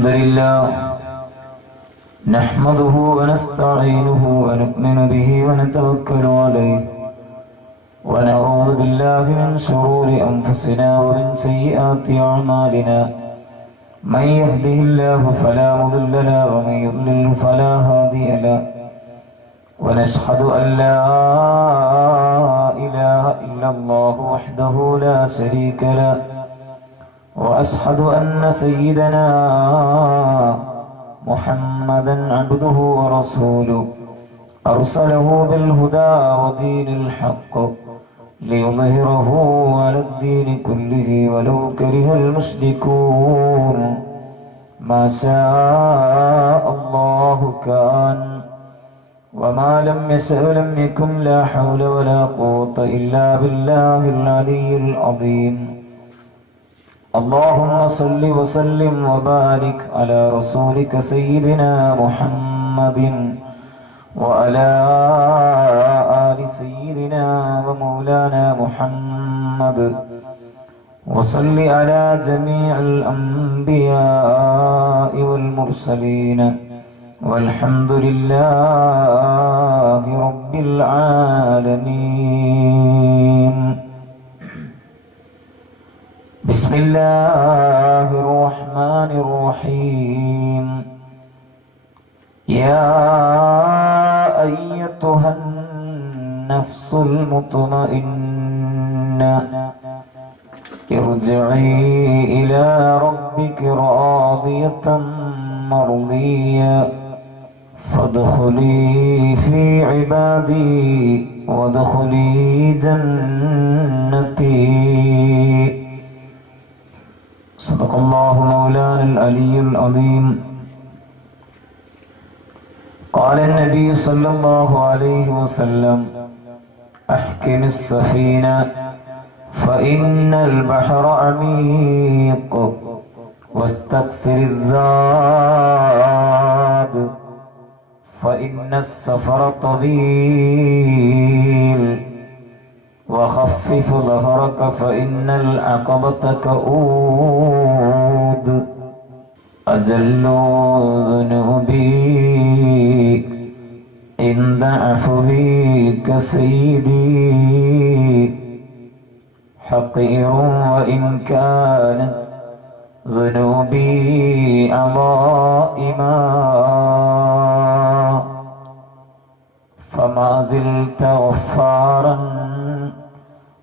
الحمد لله نحمده ونستعينه ونؤمن به ونتوكل عليه ونعوذ بالله من شرور أنفسنا ومن سيئات أعمالنا من يهده الله فلا مضل له ومن يضلل فلا هادي له ونشهد أن لا إله إلا الله وحده لا شريك له وأشهد أن سيدنا محمدا عبده ورسوله أرسله بالهدى ودين الحق ليظهره على الدين كله ولو كره المشركون ما شاء الله كان وما لم يشأ لم يكن لا حول ولا قوة إلا بالله العلي العظيم اللهم صل وسلم وبارك على رسولك سيدنا محمد وعلى آل سيدنا ومولانا محمد وصل على جميع الأنبياء والمرسلين والحمد لله رب العالمين بسم الله الرحمن الرحيم يا أيتها النفس المطمئنة ارجعي إلى ربك راضية مرضية فادخلي في عبادي وادخلي جنتي صدق الله مولانا العلي العظيم قال النبي صلى الله عليه وسلم أحكم السفينة فإن البحر عميق واستكثر الزاد فإن السفر طويل وخفف ظهرك فإن العقبة كؤود أجل ذنوبي عند عفوي كسيدي حقير وإن كانت ذنوبي عظائما فما زلت غفارا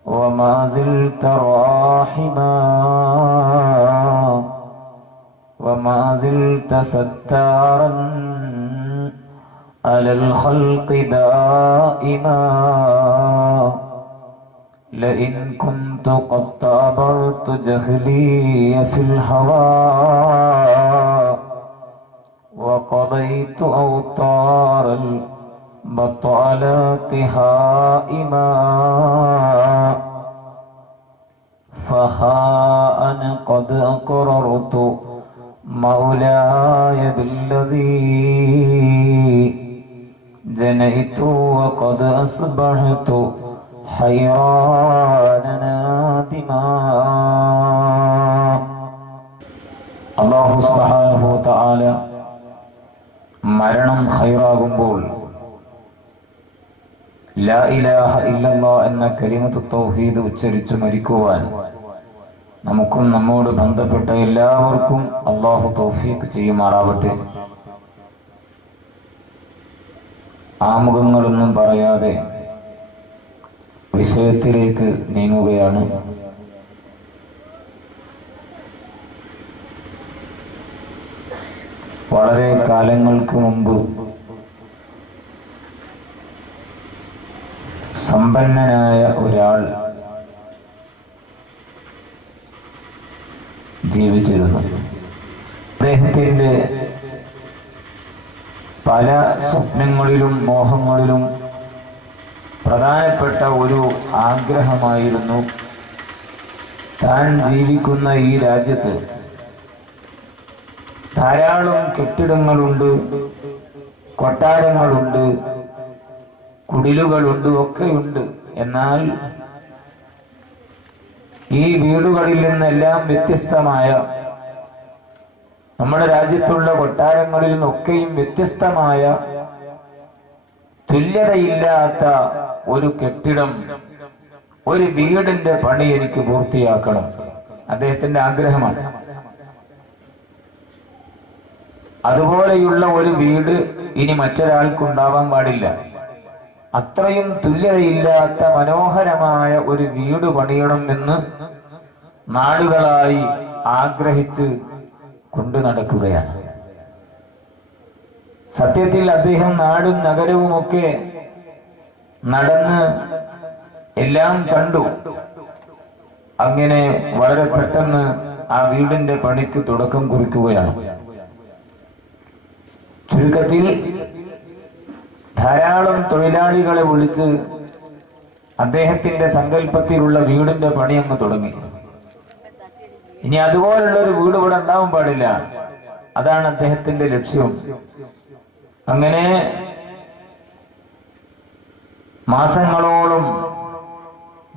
وما زلت راحما وما زلت ستارا على الخلق دائما لئن كنت قد تعبرت جهلي في الهوى وقضيت أوطار البطالات هائما فها أنا قد أقررت مولاي بالذي جنيت وقد أصبحت حيران نادما الله سبحانه وتعالى മരണം ഖൈറാകുമ്പോൾ ലാ ഇലാഹ ഇല്ലല്ലാഹ് എന്ന കലിമത്തു തൗഹീദ് ഉച്ചരിച്ചു മരിക്കുവാൻ നമുക്കും നമ്മോട് ബന്ധപ്പെട്ട എല്ലാവർക്കും അല്ലാഹു തൗഫീഖ് ചെയ്യുമാറാവട്ടെ. ആമുഖങ്ങളൊന്നും പറയാതെ വിഷയത്തിലേക്ക് നീങ്ങുകയാണ്. വളരെ കാലങ്ങൾക്ക് മുമ്പ് സമ്പന്നനായ ഒരാൾ ജീവിച്ചിരുന്നു. അദ്ദേഹത്തിൻ്റെ പല സ്വപ്നങ്ങളിലും മോഹങ്ങളിലും പ്രധാനപ്പെട്ട ഒരു ആഗ്രഹമായിരുന്നു താൻ ജീവിക്കുന്ന ഈ രാജ്യത്ത് ധാരാളം കെട്ടിടങ്ങളുണ്ട്, കൊട്ടാരങ്ങളുണ്ട്, കുടിലുകളുണ്ട്, ഒക്കെയുണ്ട്. എന്നാൽ ഈ വീടുകളിൽ നിന്നെല്ലാം വ്യത്യസ്തമായ നമ്മുടെ രാജ്യത്തുള്ള കൊട്ടാരങ്ങളിൽ നിന്നൊക്കെയും വ്യത്യസ്തമായ തുല്യതയില്ലാത്ത ഒരു കെട്ടിടം, ഒരു വീടിന്റെ പണി എനിക്ക് പൂർത്തിയാക്കണം, അദ്ദേഹത്തിന്റെ ആഗ്രഹമാണ്. അതുപോലെയുള്ള ഒരു വീട് ഇനി മറ്റൊരാൾക്കുണ്ടാവാൻ പാടില്ല. അത്രയും തുല്യതയില്ലാത്ത മനോഹരമായ ഒരു വീട് പണിയണം എന്ന് നാടുകളായി ആഗ്രഹിച്ച് കൊണ്ടു നടക്കുകയാണ്. സത്യത്തിൽ അദ്ദേഹം നാടും നഗരവുമൊക്കെ നടന്ന് എല്ലാം കണ്ടു. അങ്ങനെ വളരെ പെട്ടെന്ന് ആ വീടിന്റെ പണിക്ക് തുടക്കം കുറിക്കുകയാണ്. ചുരുക്കത്തിൽ ധാരാളം തൊഴിലാളികളെ വിളിച്ച് അദ്ദേഹത്തിന്റെ സങ്കല്പത്തിലുള്ള വീടിന്റെ പണി അങ്ങ് തുടങ്ങി. ഇനി അതുപോലുള്ള ഒരു വീട് ഇവിടെ ഉണ്ടാവാൻ പാടില്ല, അതാണ് അദ്ദേഹത്തിന്റെ ലക്ഷ്യം. അങ്ങനെ മാസങ്ങളോളം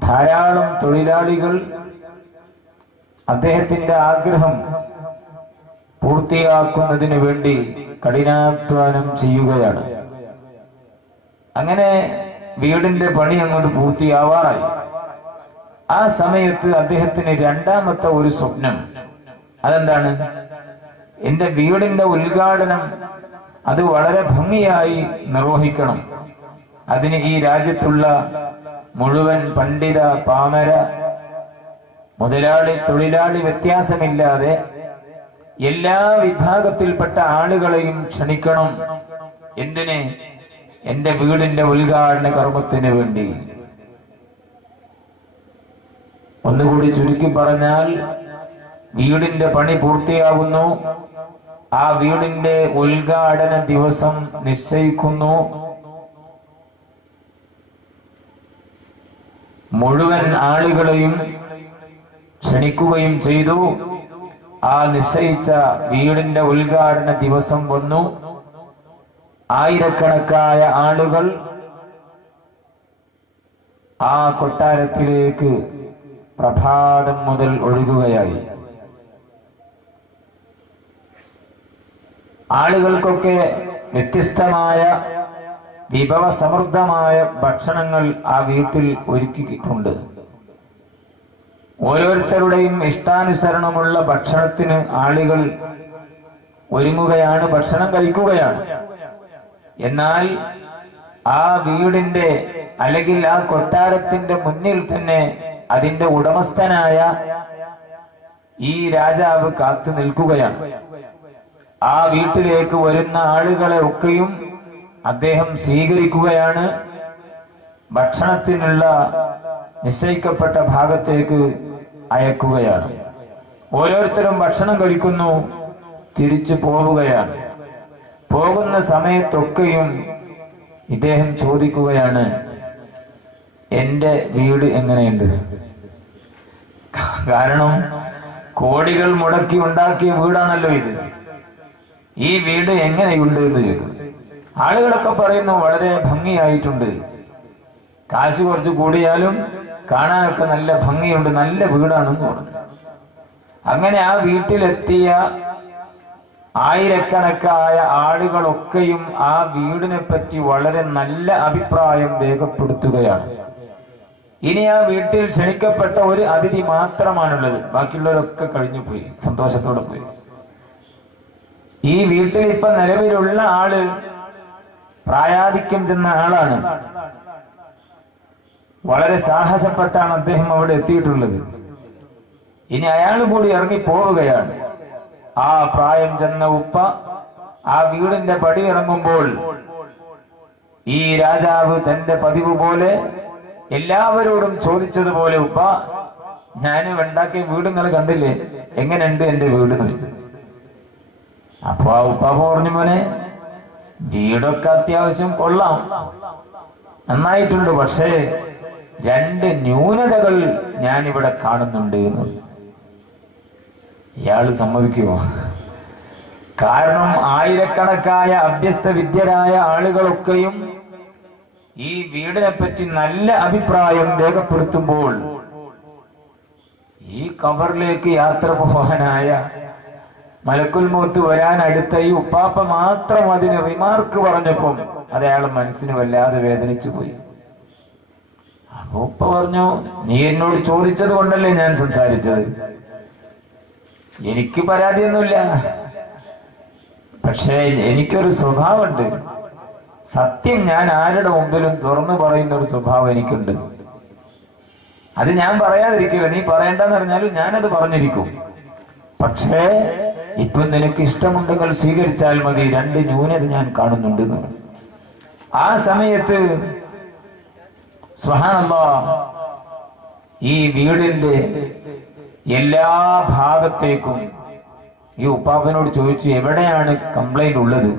ധാരാളം തൊഴിലാളികൾ അദ്ദേഹത്തിന്റെ ആഗ്രഹം പൂർത്തിയാക്കുന്നതിന് വേണ്ടി കഠിനാധ്വാനം ചെയ്യുകയാണ്. അങ്ങനെ വീടിന്റെ പണി അങ്ങോട്ട് പൂർത്തിയാവാറായി. ആ സമയത്ത് അദ്ദേഹത്തിന് രണ്ടാമത്തെ ഒരു സ്വപ്നം. അതെന്താണ്? എന്റെ വീടിന്റെ ഉദ്ഘാടനം അത് വളരെ ഭംഗിയായി നിർവഹിക്കണം. അതിന് ഈ രാജ്യത്തുള്ള മുഴുവൻ പണ്ഡിത പാമര മുതലാളി തൊഴിലാളി വ്യത്യാസമില്ലാതെ എല്ലാ വിഭാഗത്തിൽപ്പെട്ട ആളുകളെയും ക്ഷണിക്കണം. എന്തിന്? എന്റെ വീടിന്റെ ഉദ്ഘാടന കർമ്മത്തിന് വേണ്ടി. ഒന്നുകൂടി ചുരുക്കി പറഞ്ഞാൽ, വീടിന്റെ പണി പൂർത്തിയാകുന്നു, ആ വീടിന്റെ ഉദ്ഘാടന ദിവസം നിശ്ചയിക്കുന്നു. മുഴുവൻ ആളുകളെയും ക്ഷണിക്കുകയും ചെയ്തു. ആ നിശ്ചയിച്ച വീടിന്റെ ഉദ്ഘാടന ദിവസം വന്നു. ആയിരക്കണക്കായ ആളുകൾ ആ കൊട്ടാരത്തിലേക്ക് പ്രഭാതം മുതൽ ഒഴുകുകയായി. ആളുകൾക്കൊക്കെ വ്യത്യസ്തമായ വിഭവസമൃദ്ധമായ ഭക്ഷണങ്ങൾ ആ വീട്ടിൽ ഒരുക്കിയിട്ടുണ്ട്. ഓരോരുത്തരുടെയും ഇഷ്ടാനുസരണമുള്ള ഭക്ഷണത്തിന് ആളുകൾ ഒരുങ്ങുകയാണ്, ഭക്ഷണം കഴിക്കുകയാണ്. എന്നാൽ ആ വീടിന്റെ അല്ലെങ്കിൽ ആ കൊട്ടാരത്തിന്റെ മുന്നിൽ തന്നെ അതിന്റെ ഉടമസ്ഥനായ ഈ രാജാവ് കാത്തു നിൽക്കുകയാണ്. ആ വീട്ടിലേക്ക് വരുന്ന ആളുകളെ ഒക്കെയും അദ്ദേഹം സ്വീകരിക്കുകയാണ്. ഭക്ഷണത്തിനുള്ള നിശ്ചയിക്കപ്പെട്ട ഭാഗത്തേക്ക് അയക്കുകയാണ്. ഓരോരുത്തരും ഭക്ഷണം കഴിക്കുന്നു, തിരിച്ചു പോവുകയാണ്. പോകുന്ന സമയത്തൊക്കെയും ഇദ്ദേഹം ചോദിക്കുകയാണ്, എന്റെ വീട് എങ്ങനെയുണ്ട്? കാരണം കോടികൾ മുടക്കി ഉണ്ടാക്കിയ വീടാണല്ലോ ഇത്. ഈ വീട് എങ്ങനെയുണ്ട് എന്ന് ചോദിക്കും. ആളുകളൊക്കെ പറയുന്നു വളരെ ഭംഗിയായിട്ടുണ്ട്, കാശ് കുറച്ച് കൂടിയാലും കാണാനൊക്കെ നല്ല ഭംഗിയുണ്ട്, നല്ല വീടാണെന്ന് പറഞ്ഞു. അങ്ങനെ ആ വീട്ടിലെത്തിയ ആയിരക്കണക്കായ ആളുകളൊക്കെയും ആ വീടിനെ പറ്റി വളരെ നല്ല അഭിപ്രായം രേഖപ്പെടുത്തുകയാണ്. ഇനി ആ വീട്ടിൽ ക്ഷണിക്കപ്പെട്ട ഒരു അതിഥി മാത്രമാണുള്ളത്, ബാക്കിയുള്ളവരൊക്കെ കഴിഞ്ഞു പോയി, സന്തോഷത്തോടെ പോയി. ഈ വീട്ടിൽ ഇപ്പൊ നിലവിലുള്ള ആള് പ്രായാധിക്യം ചെന്ന ആളാണ്. വളരെ സാഹസപ്പെട്ടാണ് അദ്ദേഹം അവിടെ എത്തിയിട്ടുള്ളത്. ഇനി അയാൾ കൂടി ഇറങ്ങി പോവുകയാണ്. ആ പ്രായം ചെന്ന ഉപ്പ ആ വീടിന്റെ പടി ഇറങ്ങുമ്പോൾ ഈ രാജാവ് തന്റെ പതിവ് പോലെ എല്ലാവരോടും ചോദിച്ചതുപോലെ, ഉപ്പ, ഞാൻ ഉണ്ടാക്കിയ വീട് നിങ്ങൾ കണ്ടില്ലേ, എങ്ങനെയുണ്ട് എന്റെ വീട് എന്ന് ചോദിച്ചു. അപ്പൊ ആ ഉപ്പ പറഞ്ഞു, മോനെ, വീടൊക്കെ അത്യാവശ്യം കൊള്ളാം, നന്നായിട്ടുണ്ട്, പക്ഷേ രണ്ട് ന്യൂനതകൾ ഞാൻ ഇവിടെ കാണുന്നുണ്ട് എന്ന്. ഇയാള് സമ്മതിക്കുമോ? കാരണം ആയിരക്കണക്കായ അഭ്യസ്ത വിദ്യരായ ആളുകളൊക്കെയും ഈ വീടിനെ പറ്റി നല്ല അഭിപ്രായം രേഖപ്പെടുത്തുമ്പോൾ ഈ ഖബറിലേക്ക് യാത്ര പോകാനായ മലക്കുൽ മൗത്ത് വരാൻ അടുത്ത ഈ ഉപ്പാപ്പ മാത്രം അതിന് റിമാർക്ക് പറഞ്ഞപ്പം അത് അയാളെ മനസ്സിന് വല്ലാതെ വേദനിച്ചു പോയി. അപ്പൊ ഉപ്പ പറഞ്ഞു, നീ എന്നോട് ചോദിച്ചത് കൊണ്ടല്ലേ ഞാൻ സംസാരിച്ചത്, എനിക്ക് പരാതിയൊന്നുമില്ല. പക്ഷേ എനിക്കൊരു സ്വഭാവമുണ്ട്, സത്യം ഞാൻ ആരുടെ മുമ്പിലും തുറന്നു പറയുന്ന ഒരു സ്വഭാവം എനിക്കുണ്ട്. അത് ഞാൻ പറയാതിരിക്കില്ല, നീ പറയണ്ടെന്ന് പറഞ്ഞാലും ഞാനത് പറഞ്ഞിരിക്കും. പക്ഷേ ഇപ്പൊ നിനക്ക് ഇഷ്ടമുണ്ടെങ്കിൽ സ്വീകരിച്ചാൽ മതി, രണ്ട് ന്യൂനത ഞാൻ കാണുന്നുണ്ട്. ആ സമയത്ത് സുബ്ഹാനല്ലാഹ് ഈ വീടിന്റെ എല്ലാ ഭാഗത്തേക്കും ഈ ഉപ്പാപ്പനോട് ചോദിച്ചു, എവിടെയാണ് കംപ്ലൈന്റ് ഉള്ളത്,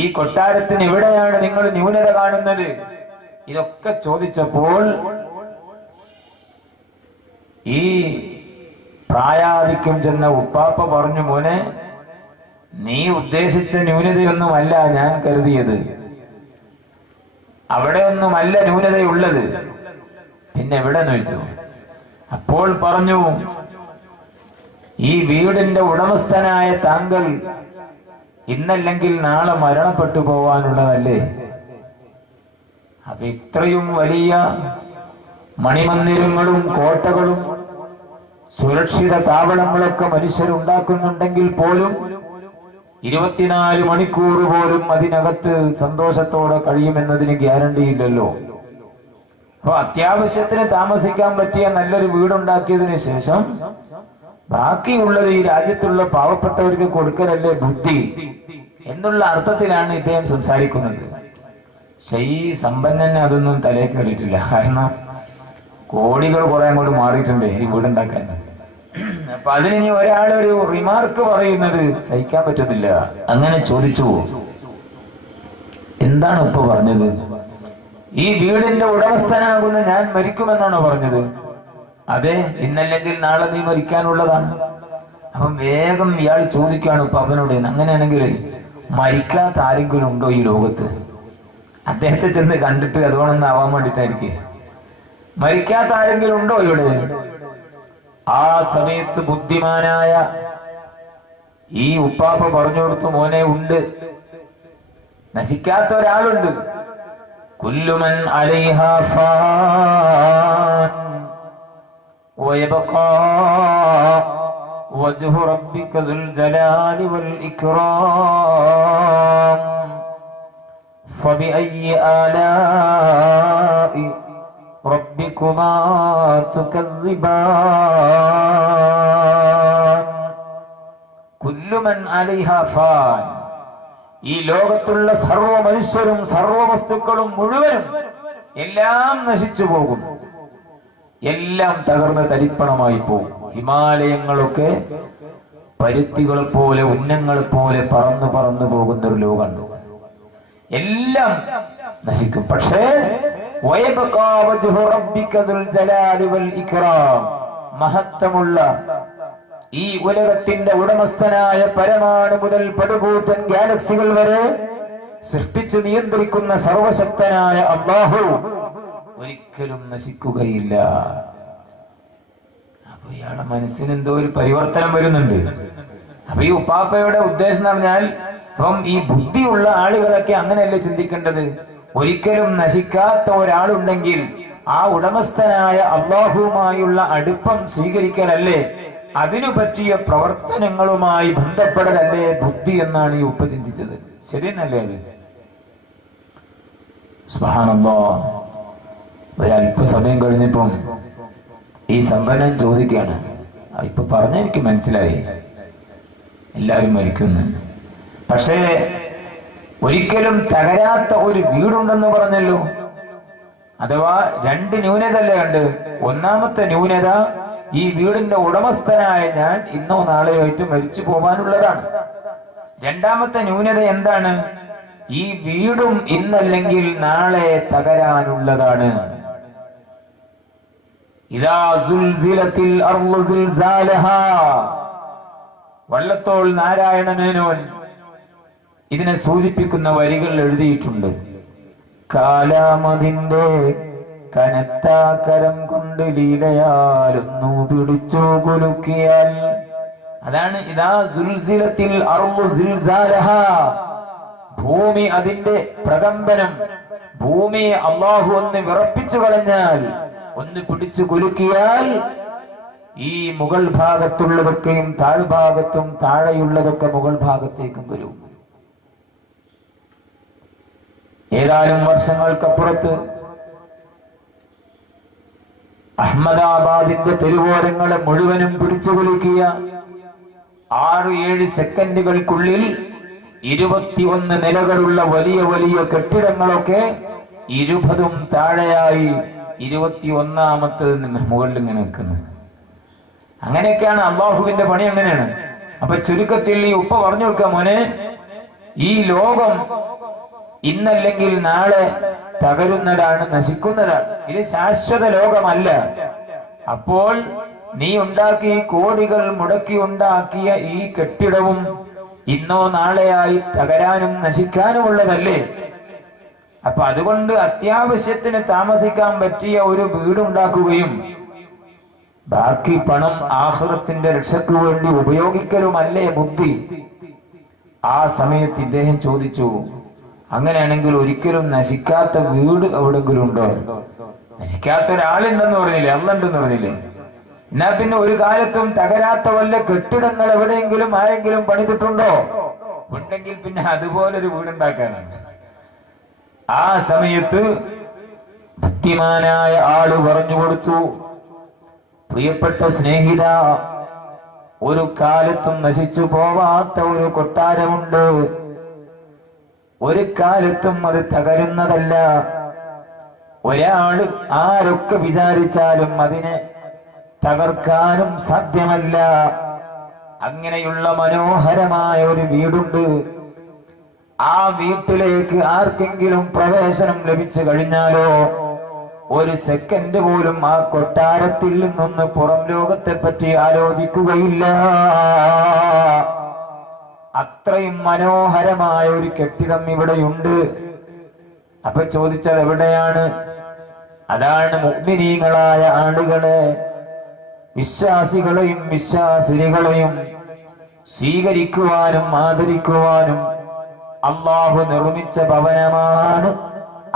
ഈ കൊട്ടാരത്തിന് എവിടെയാണ് നിങ്ങൾ ന്യൂനത കാണുന്നത്? ഇതൊക്കെ ചോദിച്ചപ്പോൾ ഈ പ്രായാധിക്യം ചെന്ന ഉപ്പാപ്പ പറഞ്ഞു, മോനെ, നീ ഉദ്ദേശിച്ച ന്യൂനതയൊന്നുമല്ല ഞാൻ കരുതിയത്, അവിടെ ഒന്നുമല്ല ന്യൂനതയുള്ളത്, പിന്നെ എവിടെ ചോദിച്ചു. അപ്പോൾ പറഞ്ഞു, ഈ വീടിന്റെ ഉടമസ്ഥനായ താങ്കൾ ഇന്നല്ലെങ്കിൽ നാളെ മരണപ്പെട്ടു പോവാനുള്ളതല്ലേ. അപ്പൊ ഇത്രയും വലിയ മണിമന്ദിരങ്ങളും കോട്ടകളും സുരക്ഷിത താവളങ്ങളൊക്കെ മനുഷ്യരുണ്ടാക്കുന്നുണ്ടെങ്കിൽ പോലും 24 മണിക്കൂർ പോലും അതിനകത്ത് സന്തോഷത്തോടെ കഴിയുമെന്നതിന് ഗ്യാരണ്ടി ഇല്ലല്ലോ. അപ്പൊ അത്യാവശ്യത്തിന് താമസിക്കാൻ പറ്റിയ നല്ലൊരു വീടുണ്ടാക്കിയതിനു ശേഷം ബാക്കിയുള്ളത് ഈ രാജ്യത്തുള്ള പാവപ്പെട്ടവർക്ക് കൊടുക്കലല്ലേ ബുദ്ധി എന്നുള്ള അർത്ഥത്തിലാണ് ഇദ്ദേഹം സംസാരിക്കുന്നത്. പക്ഷെ ഈ സമ്പന്നനെ അതൊന്നും തലേ കയറിയിട്ടില്ല. കാരണം കോടികൾ കുറെ അങ്ങോട്ട് മാറിയിട്ടുണ്ട് ഈ വീടുണ്ടാക്കാൻ. അപ്പൊ അതിനി ഒരാളൊരു റിമാർക്ക് പറയുന്നത് സഹിക്കാൻ പറ്റുന്നില്ല. അങ്ങനെ ചോദിച്ചു, എന്താണ് ഉപ്പ പറഞ്ഞത്? ഈ വീടിന്റെ ഉടമസ്ഥനാകുന്ന ഞാൻ മരിക്കുമെന്നാണോ പറഞ്ഞത്? അതെ, ഇന്നല്ലെങ്കിൽ നാളെ നീ മരിക്കാനുള്ളതാണ്. അപ്പം വേഗം ഇയാൾ ചോദിക്കുകയാണ് ഉപ്പ അവനോട്, അങ്ങനെയാണെങ്കിൽ മരിക്കാത്ത ആരെങ്കിലും ഉണ്ടോ ഈ ലോകത്ത്? അദ്ദേഹത്തെ ചെന്ന് കണ്ടിട്ട് അതുകൊണ്ടൊന്നും ആവാൻ വേണ്ടിട്ടായിരിക്കും. മരിക്കാത്ത ആരെങ്കിലും ഉണ്ടോ ഇവിടെ? ആ സമയത്ത് ബുദ്ധിമാനായ ഈ ഉപ്പാപ്പ പറഞ്ഞു കൊടുത്തു, മോനെ ഉണ്ട്, നശിക്കാത്ത ഒരാളുണ്ട്. കുല്ലുമൻ അലൈഹാ ഫാൻ വയബ്ഖാ വജ്ഹു റബ്ബിക ദുൽ ജലാലി വൽ ഇക്റാം ഫബിഅയ്യി ആലാഇ റബ്ബികുമാ തുകദ്ദിബാൻ. കുല്ലുമൻ അലൈഹാ ഫാൻ, ഈ ലോകത്തുള്ള സർവ്വ മനുഷ്യരും സർവ്വ വസ്തുക്കളും മുഴുവനും എല്ലാം നശിച്ചു പോകും, എല്ലാം തകർന്ന് തരിപ്പണമായി പോകും. ഹിമാലയങ്ങളൊക്കെ പരുത്തികളെ പോലെ ഉന്നങ്ങളെ പോലെ പറന്നു പറന്നു പോകുന്ന ഒരു ലോകമുണ്ട്, എല്ലാം നശിക്കും. പക്ഷേ മഹത്വമുള്ള ഈ ഉലകത്തിന്റെ ഉടമസ്ഥനായ പരമാണു മുതൽ പടുകൂറ്റൻ ഗാലക്സികൾ വരെ സൃഷ്ടിച്ചു നിയന്ത്രിക്കുന്ന സർവശക്തനായ അല്ലാഹു ഒരിക്കലും നശിക്കുകയില്ല. അപ്പൊ ഇയാളുടെ മനസ്സിന് എന്തോ ഒരു പരിവർത്തനം വരുന്നുണ്ട്. അപ്പൊ ഈ ഉപ്പാപ്പയുടെ ഉദ്ദേശം എന്ന് പറഞ്ഞാൽ, അപ്പം ഈ ബുദ്ധിയുള്ള ആളുകളൊക്കെ അങ്ങനെയല്ലേ ചിന്തിക്കേണ്ടത്? ഒരിക്കലും നശിക്കാത്ത ഒരാളുണ്ടെങ്കിൽ ആ ഉടമസ്ഥനായ അല്ലാഹുവുമായുള്ള അടുപ്പം സ്വീകരിക്കലല്ലേ, അതിനു പറ്റിയ പ്രവർത്തനങ്ങളുമായി ബന്ധപ്പെടലല്ലേ ബുദ്ധി എന്നാണ് ഈ ഉപ്പ ചിന്തിച്ചത്. ശരിയെന്നല്ലേ അത്? സുബ്ഹാനല്ലാഹ്. ഒരല്പസമയം കഴിഞ്ഞപ്പം ഈ സമ്പന്നൻ ചോദിക്കുകയാണ്, ഇപ്പൊ പറഞ്ഞ എനിക്ക് മനസ്സിലായി എല്ലാവരും മരിക്കുന്നു, പക്ഷേ ഒരിക്കലും തകരാത്ത ഒരു വീടുണ്ടെന്ന് പറഞ്ഞല്ലോ. അഥവാ രണ്ട് ന്യൂനതല്ലേ കണ്ട്? ഒന്നാമത്തെ ന്യൂനത, ഈ വീടിന്റെ ഉടമസ്ഥനായ ഞാൻ ഇന്നോ നാളെയോ ആയിട്ട് മരിച്ചു പോകാനുള്ളതാണ്. രണ്ടാമത്തെ ന്യൂനത എന്താണ്? ഈ വീടും ഇന്നല്ലെങ്കിൽ നാളെ തകരാനുള്ളതാണ്. ഇദാ സുൽസിലത്തിൽ അർളു സിൽസാലഹാ. വള്ളത്തോൾ നാരായണ മേനോൻ ഇതിനെ സൂചിപ്പിക്കുന്ന വരികൾ എഴുതിയിട്ടുണ്ട്. കാലാമതിന്റെ കനത്താക്കരം കൊണ്ട് ലീലയാലൊന്നു പിടിച്ചു കുലുക്കിയാൽ അതാണ് ഇദാ സുൽസിലത്തിൽ അർളു സിൽസാലഹാ, ഭൂമി അതിന്റെ പ്രകമ്പനം, ഭൂമിയെ അല്ലാഹു ഒന്ന് വിറപ്പിച്ചു കളഞ്ഞാൽ, ഒന്ന് പിടിച്ചു കുലുക്കിയാൽ ഈ മുകൾ ഭാഗത്തുള്ളതൊക്കെയും താഴ്ഭാഗത്തും താഴെയുള്ളതൊക്കെ മുകൾ ഭാഗത്തേക്കും വരും. ഏതാനും വർഷങ്ങൾക്കപ്പുറത്ത് അഹമ്മദാബാദിന്റെ തെരുവോരങ്ങളെ മുഴുവനും പിടിച്ചു കുലുക്കിയ 6-7 സെക്കൻഡുകൾക്കുള്ളിൽ 21 നിലകളുള്ള വലിയ വലിയ കെട്ടിടങ്ങളൊക്കെ 20ഉം താഴെയായി 21ാമത്തെ മുകളിൽ ഇങ്ങനെ നിൽക്കുന്നത്. അങ്ങനെയൊക്കെയാണ് അള്ളാഹുവിന്റെ പണി. അങ്ങനെയാണ്. അപ്പൊ ചുരുക്കത്തിൽ ഈ ഉപ്പ പറഞ്ഞു കൊടുക്കാം, മോനെ, ഈ ലോകം ഇന്നല്ലെങ്കിൽ നാളെ തകരുന്നതാണ്, നശിക്കുന്നതാണ്. ഇത് ശാശ്വത ലോകമല്ല. അപ്പോൾ നീ ഉണ്ടാക്കി കോടികൾ മുടക്കി ഉണ്ടാക്കിയ ഈ കെട്ടിടവും ഇന്നോ നാളെയായി തകരാനും നശിക്കാനുമുള്ളതല്ലേ? അപ്പൊ അതുകൊണ്ട് അത്യാവശ്യത്തിന് താമസിക്കാൻ പറ്റിയ ഒരു വീടുണ്ടാക്കുകയും ബാക്കി പണം ആഖിറത്തിന്റെ രക്ഷയ്ക്ക് വേണ്ടി ഉപയോഗിക്കലുമല്ലേ ബുദ്ധി? ആ സമയത്ത് ഇദ്ദേഹം ചോദിച്ചു, അങ്ങനെയാണെങ്കിൽ ഒരിക്കലും നശിക്കാത്ത വീട് എവിടെങ്കിലും ഉണ്ടോ? നശിക്കാത്ത ഒരാളുണ്ടെന്ന് പറഞ്ഞില്ലേ, അന്നുണ്ടെന്ന് പറഞ്ഞില്ലേ? എന്നാ പിന്നെ ഒരു കാലത്തും തകരാത്ത വല്ല കെട്ടിടങ്ങൾ എവിടെയെങ്കിലും ആരെങ്കിലും പണിതിട്ടുണ്ടോ? ഉണ്ടെങ്കിൽ പിന്നെ അതുപോലൊരു വീടുണ്ടാക്കാനാണ്. ആ സമയത്ത് ബുദ്ധിമാനായ ആള് പറഞ്ഞു കൊടുത്തു, പ്രിയപ്പെട്ട സ്നേഹിത, ഒരു കാലത്തും നശിച്ചു പോവാത്ത ഒരു കൊട്ടാരമുണ്ട്. ഒരു കാലത്തും അത് തകരുന്നതല്ല. ഒരാള് ആരൊക്കെ വിചാരിച്ചാലും അതിനെ തകർക്കാനും സാധ്യമല്ല. അങ്ങനെയുള്ള മനോഹരമായ ഒരു വീടുണ്ട്. ആ വീട്ടിലേക്ക് ആർക്കെങ്കിലും പ്രവേശനം ലഭിച്ചു കഴിഞ്ഞാലോ ഒരു സെക്കൻഡ് പോലും ആ കൊട്ടാരത്തിൽ നിന്നൊന്ന് പുറം ലോകത്തെ പറ്റി ആലോചിക്കുകയില്ല. അത്രയും മനോഹരമായ ഒരു കെട്ടിടം ഇവിടെയുണ്ട്. അപ്പൊ ചോദിച്ചത് എവിടെയാണ്? അതാണ് മുഅ്മിനീങ്ങളായ ആളുകളെ, വിശ്വാസികളെയും വിശ്വാസിനികളെയും സ്വീകരിക്കുവാനും ആദരിക്കുവാനും അല്ലാഹു നിർമ്മിച്ച ഭവനമാണ്.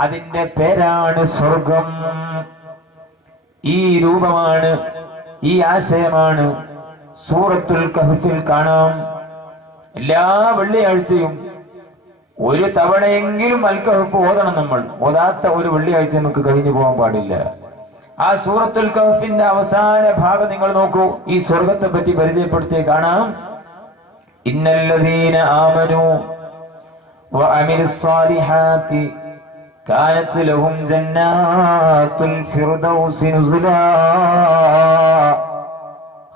അതിന്റെ പേരാണ് സ്വർഗം. ഈ രൂപമാണ്, ഈ ആശയമാണ് സൂറത്തുൽ കഹ്ഫിൽ കാണാം. എല്ലാ വെള്ളിയാഴ്ചയും ഒരു തവണയെങ്കിലും അൽ കഹ്ഫ് ഓതണം. നമ്മൾ ഓതാത്ത ഒരു വെള്ളിയാഴ്ച നമുക്ക് കഴിഞ്ഞു പോകാൻ പാടില്ല. ആ സൂറത്തുൽ കഹ്ഫിന്റെ അവസാന ഭാഗം നിങ്ങൾ നോക്കൂ. ഈ സ്വർഗത്തെ പറ്റി പരിചയപ്പെടുത്തി കാണാം. ഇന്നല്ലദീന ആമനു വഅമിലുസ് സ്വാലിഹാത്തി കാനത് ലഹും ജന്നാത്തുൽ ഫിർദൗസി നുസുലാ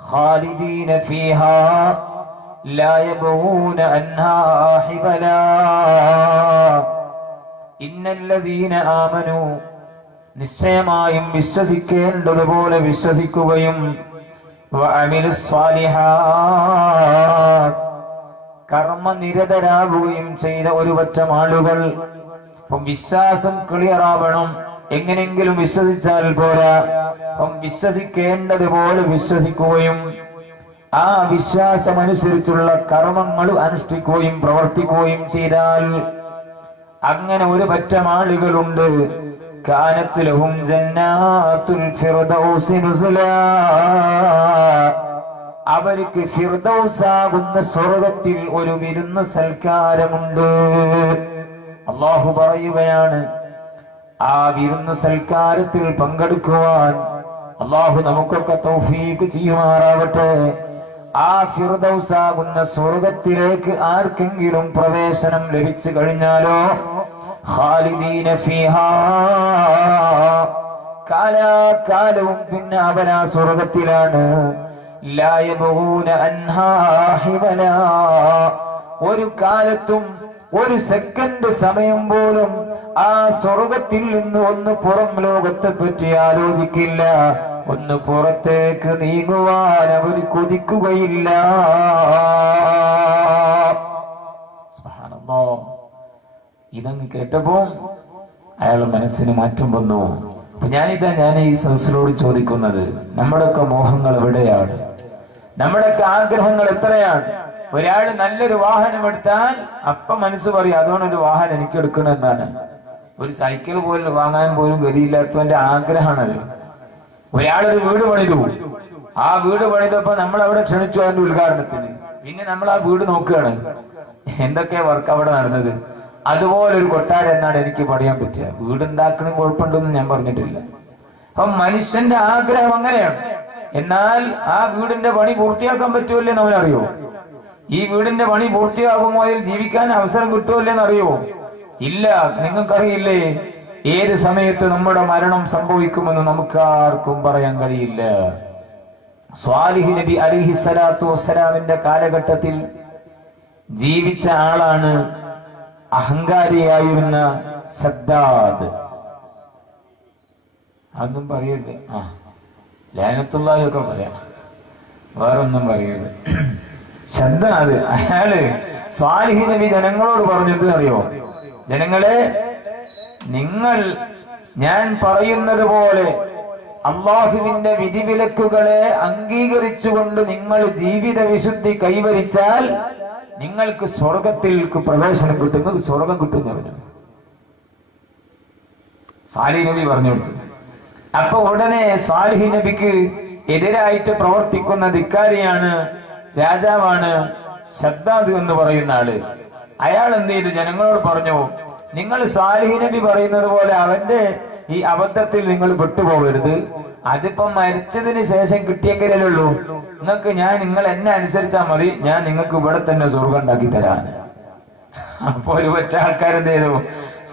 ഖാലിദീന ഫീഹാ ലാ യബ്ഗൂന അൻഹാ ഹിബലാ. ഇന്നല്ലദീന ആമനു, നിശ്ചയമായും വിശ്വസിക്കേണ്ടതുപോലെ വിശ്വസിക്കുകയും വഅമിലുസ് സ്വാലിഹാത്ത്, കർമ്മനിരതരാകുകയും ചെയ്ത ഒരു പറ്റം ആളുകൾ. അപ്പം വിശ്വാസം ക്ലിയർ ആവണം. എങ്ങനെങ്കിലും വിശ്വസിച്ചാൽ പോരാ. അപ്പം വിശ്വസിക്കേണ്ടതുപോലെ വിശ്വസിക്കുകയും ആ വിശ്വാസമനുസരിച്ചുള്ള കർമ്മങ്ങൾ അനുഷ്ഠിക്കുകയും പ്രവർത്തിക്കുകയും ചെയ്താൽ, അങ്ങനെ ഒരു പറ്റം ആളുകളുണ്ട്. കാനത് ലഹും ജന്നാത്തുൽ ഫിർദൗസി നുസുലാ, അവർക്ക് ഫിർദൗസാകുന്ന സ്വർഗത്തിൽ ഒരു വിരുന്ന് സൽക്കാരമുണ്ട്. അല്ലാഹു പറയുകയാണ്, ആ വിരുന്ന് സൽക്കാരത്തിൽ പങ്കെടുക്കുവാൻ അല്ലാഹു നമുക്കൊക്കെ തൗഫീഖ് ചെയ്യുമാറാവട്ടെ. ആ ഫിർദൗസാകുന്ന സ്വർഗത്തിലേക്ക് ആർക്കെങ്കിലും പ്രവേശനം ലഭിച്ചു കഴിഞ്ഞാലോ ഖാലിദീന ഫീഹാ, കാലാകാലവും പിന്നെ അവനാ സ്വർഗത്തിലാണ്. ലാ യബ്ഗൂന അൻഹാ ഹിബലാ, ഒരു കാലത്തും ഒരു സെക്കൻഡ് സമയം പോലും ആ സ്വർഗത്തിൽ നിന്ന് ഒന്ന് പുറം ലോകത്തെ പറ്റി ആലോചിക്കില്ല. ഒന്ന് പുറത്തേക്ക് നീങ്ങുവാൻ അവർ കൊതിക്കുകയില്ല. സുബ്ഹാനല്ലാഹ്. ഇതങ്ങ് കേട്ടപ്പോ അയാളുടെ മനസ്സിന് മാറ്റം വന്നു. ഞാൻ ഈ സദസ്സിനോട് ചോദിക്കുന്നത്, നമ്മുടെയൊക്കെ മോഹങ്ങൾ എവിടെയാണ്? നമ്മുടെയൊക്കെ ആഗ്രഹങ്ങൾ എത്രയാണ്. ഒരാൾ നല്ലൊരു വാഹനം എടുത്താൽ അപ്പം മനസ്സ് പറയും അതുകൊണ്ടൊരു വാഹനം എനിക്ക് എടുക്കണമെന്നാണ്. ഒരു സൈക്കിൾ പോലും വാങ്ങാൻ പോലും ഗതിയില്ലാത്തവന്റെ ആഗ്രഹമാണത്. ഒരാളൊരു വീട് പണിതു, ആ വീട് പണിതപ്പോ നമ്മൾ അവിടെ ക്ഷണിച്ചു അതിന്റെ ഉദ്ഘാടനത്തിന്. പിന്നെ നമ്മൾ ആ വീട് നോക്കുകയാണ് എന്തൊക്കെ വർക്ക് അവിടെ നടന്നത്. അതുപോലെ ഒരു കൊട്ടാരം എന്നാണ് എനിക്ക് പറയാൻ പറ്റുക. വീടുണ്ടാക്കണം കുഴപ്പമുണ്ടെന്ന് ഞാൻ പറഞ്ഞിട്ടില്ല. അപ്പൊ മനുഷ്യന്റെ ആഗ്രഹം അങ്ങനെയാണ്. എന്നാൽ ആ വീടിന്റെ പണി പൂർത്തിയാക്കാൻ പറ്റുമല്ലേന്ന് അവനറിയോ? ഈ വീടിന്റെ പണി പൂർത്തിയാകുമോ, അതിൽ ജീവിക്കാൻ അവസരം കിട്ടുമല്ലേന്ന് അറിയോ? ഇല്ല. നിങ്ങൾക്കറിയില്ലേ ഏത് സമയത്ത് നമ്മുടെ മരണം സംഭവിക്കുമെന്ന് നമുക്കാർക്കും പറയാൻ കഴിയില്ല. സ്വാലിഹ് നബി അലൈഹിസ്സലാത്തു വസ്സലാമിന്റെ കാലഘട്ടത്തിൽ ജീവിച്ച ആളാണ് അഹങ്കാരിയായിരുന്ന ശദ്ദാദ്. അതൊന്നും പറയരുത്. ലാനത്തുള്ളാഹി ഒക്കെ പറയാം, വേറൊന്നും പറയരുത്. ശദ്ദാദ് അയാള് സ്വാലിഹ് നബി ജനങ്ങളോട് പറഞ്ഞത് അറിയോ? ജനങ്ങളെ, നിങ്ങൾ ഞാൻ പറയുന്നത് പോലെ അള്ളാഹുവിന്റെ വിധിവിലക്കുകളെ അംഗീകരിച്ചുകൊണ്ട് നിങ്ങൾ ജീവിത വിശുദ്ധി കൈവരിച്ചാൽ നിങ്ങൾക്ക് സ്വർഗത്തിലേക്ക് പ്രവേശനം കിട്ടുന്നത് സ്വർഗം കിട്ടുന്നവന് സാലിഹ് നബി പറഞ്ഞു കൊടുത്തു. അപ്പൊ ഉടനെ സാലിഹ് നബിക്ക് എതിരായിട്ട് പ്രവർത്തിക്കുന്ന ധിക്കാരിയാണ്, രാജാവാണ് ശദ്ദാദ് എന്ന് പറയുന്ന ആള്. അയാൾ എന്ത് ചെയ്തു? ജനങ്ങളോട് പറഞ്ഞു, നിങ്ങൾ സാലിഹ് നബി പറയുന്നത് പോലെ അവന്റെ ഈ അബദ്ധത്തിൽ നിങ്ങൾ പെട്ടുപോകരുത്. അതിപ്പം മരിച്ചതിന് ശേഷം കിട്ടിയെങ്കിലേ ഉള്ളൂ. നിങ്ങൾ എന്നെ അനുസരിച്ചാൽ മതി, ഞാൻ നിങ്ങൾക്ക് ഇവിടെ തന്നെ സ്വർഗം ഉണ്ടാക്കി തരാൻ. അപ്പൊ ഒരു ഒറ്റ ആൾക്കാരെന്ത് ചെയ്തു?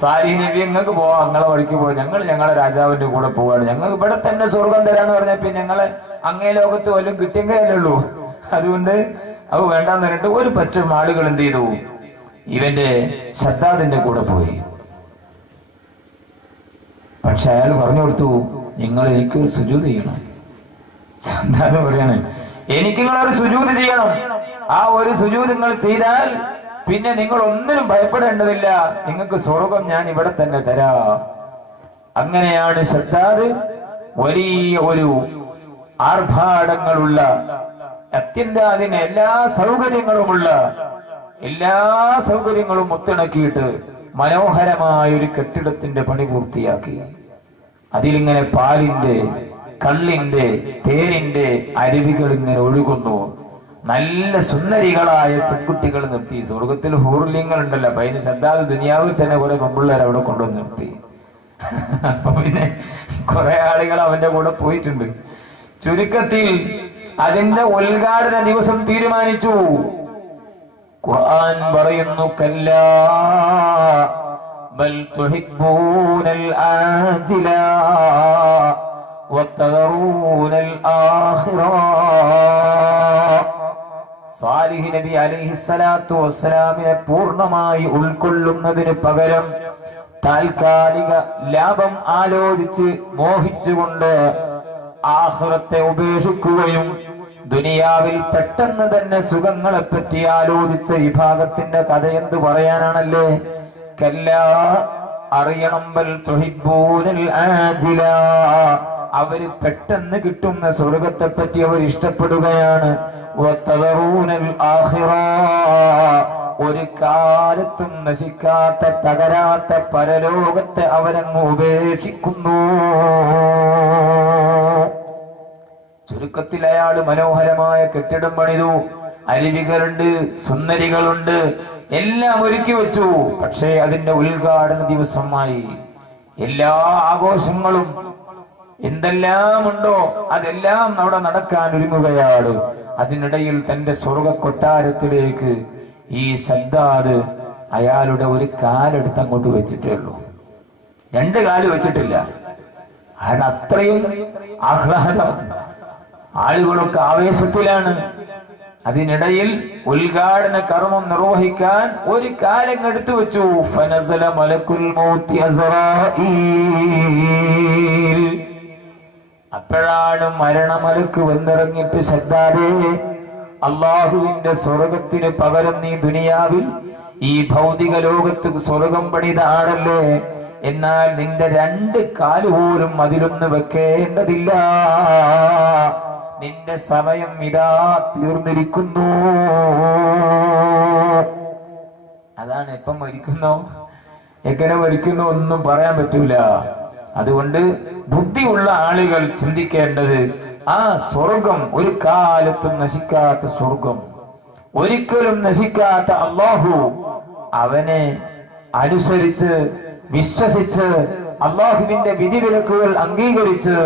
സാലിഹ് നബി നിങ്ങൾക്ക് പോവാം, നിങ്ങളെ വഴിക്ക് പോവാം, ഞങ്ങളെ രാജാവിന്റെ കൂടെ പോവാണ്, ഞങ്ങൾ ഇവിടെ തന്നെ സ്വർഗം തരാന്ന് പറഞ്ഞാൽ പിന്നെ ഞങ്ങളെ അങ്ങേ ലോകത്ത് വല്ലതും കിട്ടിയെങ്കിലേ ഉള്ളൂ. അതുകൊണ്ട് അത് വേണ്ടാന്ന് പറഞ്ഞിട്ട് ഒരു പറ്റും ആളുകൾ എന്ത് ചെയ്തു? ഇവന്റെ ശദ്ദാദിന്റെ കൂടെ പോയി. പക്ഷെ അയാൾ പറഞ്ഞു കൊടുത്തു, നിങ്ങൾ എനിക്കൊരു സുജൂദ് ചെയ്യണം. ശദ്ദാദ് പറയാണ്, എനിക്ക് നിങ്ങളൊരു സുജൂദ് ചെയ്യണം. ആ ഒരു സുജൂദ് നിങ്ങൾ ചെയ്താൽ പിന്നെ നിങ്ങൾ ഒന്നിനും ഭയപ്പെടേണ്ടതില്ല, നിങ്ങൾക്ക് സ്വർഗം ഞാൻ ഇവിടെ തന്നെ തരാം. അങ്ങനെയാണ് ശദ്ദാദ് വലിയ ഒരു ആർഭാടങ്ങളുള്ള, അത്യന്താധീന എല്ലാ സൗകര്യങ്ങളും ഒത്തിണക്കിയിട്ട് മനോഹരമായ ഒരു കെട്ടിടത്തിന്റെ പണി പൂർത്തിയാക്കി. അതിലിങ്ങനെ പാലിന്റെ, കള്ളിന്റെ, തേരിന്റെ അരുവികൾ ഇങ്ങനെ ഒഴുകുന്നു. നല്ല സുന്ദരികളായ പെൺകുട്ടികൾ നിർത്തി. സ്വർഗത്തിൽ ഹൂർലിങ്ങൾ ഉണ്ടല്ലോ, അപ്പൊ അതിന് ശദ്ദാദ് ദുനിയാവിൽ തന്നെ കുറെ പെൺപിള്ളേർ അവിടെ കൊണ്ടുവന്ന് നിർത്തി. അപ്പൊ പിന്നെ കുറെ ആളുകൾ അവന്റെ കൂടെ പോയിട്ടുണ്ട്. ചുരുക്കത്തിൽ അതിന്റെ ഉദ്ഘാടന ദിവസം തീരുമാനിച്ചു. ഖുർആൻ പറയുന്നു, കല്ലാ ബൽ തുഹിബ്ബൂനൽ ആജില വതദറൂനൽ ആഖിറ. സാലിഹ് നബി അലൈഹിസ്സലാത്തു വസ്സലാമിനെ പൂർണ്ണമായി ഉൾക്കൊള്ളുന്നതിന് പകരം താൽക്കാലിക ലാഭം ആലോചിച്ച് മോഹിച്ചുകൊണ്ട് ആഖിറത്തെ ഉപേക്ഷിക്കുകയും ദുനിയാവിൽ പെട്ടെന്ന് തന്നെ സുഖങ്ങളെ പറ്റി ആലോചിച്ച വിഭാഗത്തിന്റെ കഥ എന്ത് പറയാനാണല്ലേ? കല്ലാ, അറിയണം, ബൽ തുഹിബ്ബൂനൽ ആജില, അവര് പെട്ടെന്ന് കിട്ടുന്ന സ്വർഗത്തെ പറ്റി അവർ ഇഷ്ടപ്പെടുകയാണ്. വതദറൂനൽ ആഖിറ, ഒരു കാലത്തും നശിക്കാത്ത തകരാത്ത പരലോകത്തെ അവരങ്ങ് ഉപേക്ഷിക്കുന്നു. ചുരുക്കത്തിൽ അയാള് മനോഹരമായ കെട്ടിടം പണിതു, അരുവികളുണ്ട്, സുന്ദരികളുണ്ട്, എല്ലാം ഒരുക്കി വെച്ചു. പക്ഷേ അതിന്റെ ഉദ്ഘാടന ദിവസമായി എല്ലാ ആഘോഷങ്ങളും എന്തെല്ലാം ഉണ്ടോ അതെല്ലാം അവിടെ നടക്കാൻ ഒരുങ്ങുകയാണ്. അതിനിടയിൽ തന്റെ സ്വർഗ കൊട്ടാരത്തിലേക്ക് ഈ ശദ്ദാദ് അയാളുടെ ഒരു കാലെടുത്ത് അങ്ങോട്ട് വെച്ചിട്ടേ ഉള്ളൂ, രണ്ട് കാല് വെച്ചിട്ടില്ല. അയാൾ അത്രയും ആഹ്ലാദം, ആളുകളൊക്കെ ആവേശത്തിലാണ്. അതിനിടയിൽ ഉദ്ഘാടന കർമ്മം നിർവഹിക്കാൻ ഒരു കാലം എടുത്തു വെച്ചു. ഫനസല മലക്കുൽ മൗത്തി അസ്റായീൽ, അപ്പോഴാണ് മരണമലക്ക് വന്നിറങ്ങിയിട്ട്, ശദ്ദാദേ, അള്ളാഹുവിന്റെ സ്വർഗത്തിന് പകരം നീ ദുനിയാവിൽ ഈ ഭൗതിക ലോകത്ത് സ്വർഗം പണിത ആണല്ലേ, എന്നാൽ നിന്റെ രണ്ട് കാല് പോലും അതിലൊന്ന് വെക്കേണ്ടതില്ല. നിന്റെ സമയം ഇതാ തീർന്നിരിക്കുന്നു. അതാണ് എപ്പം മരിക്കുന്നോ എങ്ങനെ മരിക്കുന്നോ ഒന്നും പറയാൻ പറ്റൂല. അതുകൊണ്ട് ബുദ്ധിയുള്ള ആളുകൾ ചിന്തിക്കേണ്ടത് ആ സ്വർഗം ഒരു കാലത്തും നശിക്കാത്ത സ്വർഗം, ഒരിക്കലും നശിക്കാത്ത അല്ലാഹു, അവനെ അനുസരിച്ച് വിശ്വസിച്ച് അല്ലാഹുവിന്റെ വിധിവിലക്കുകൾ അംഗീകരിച്ച്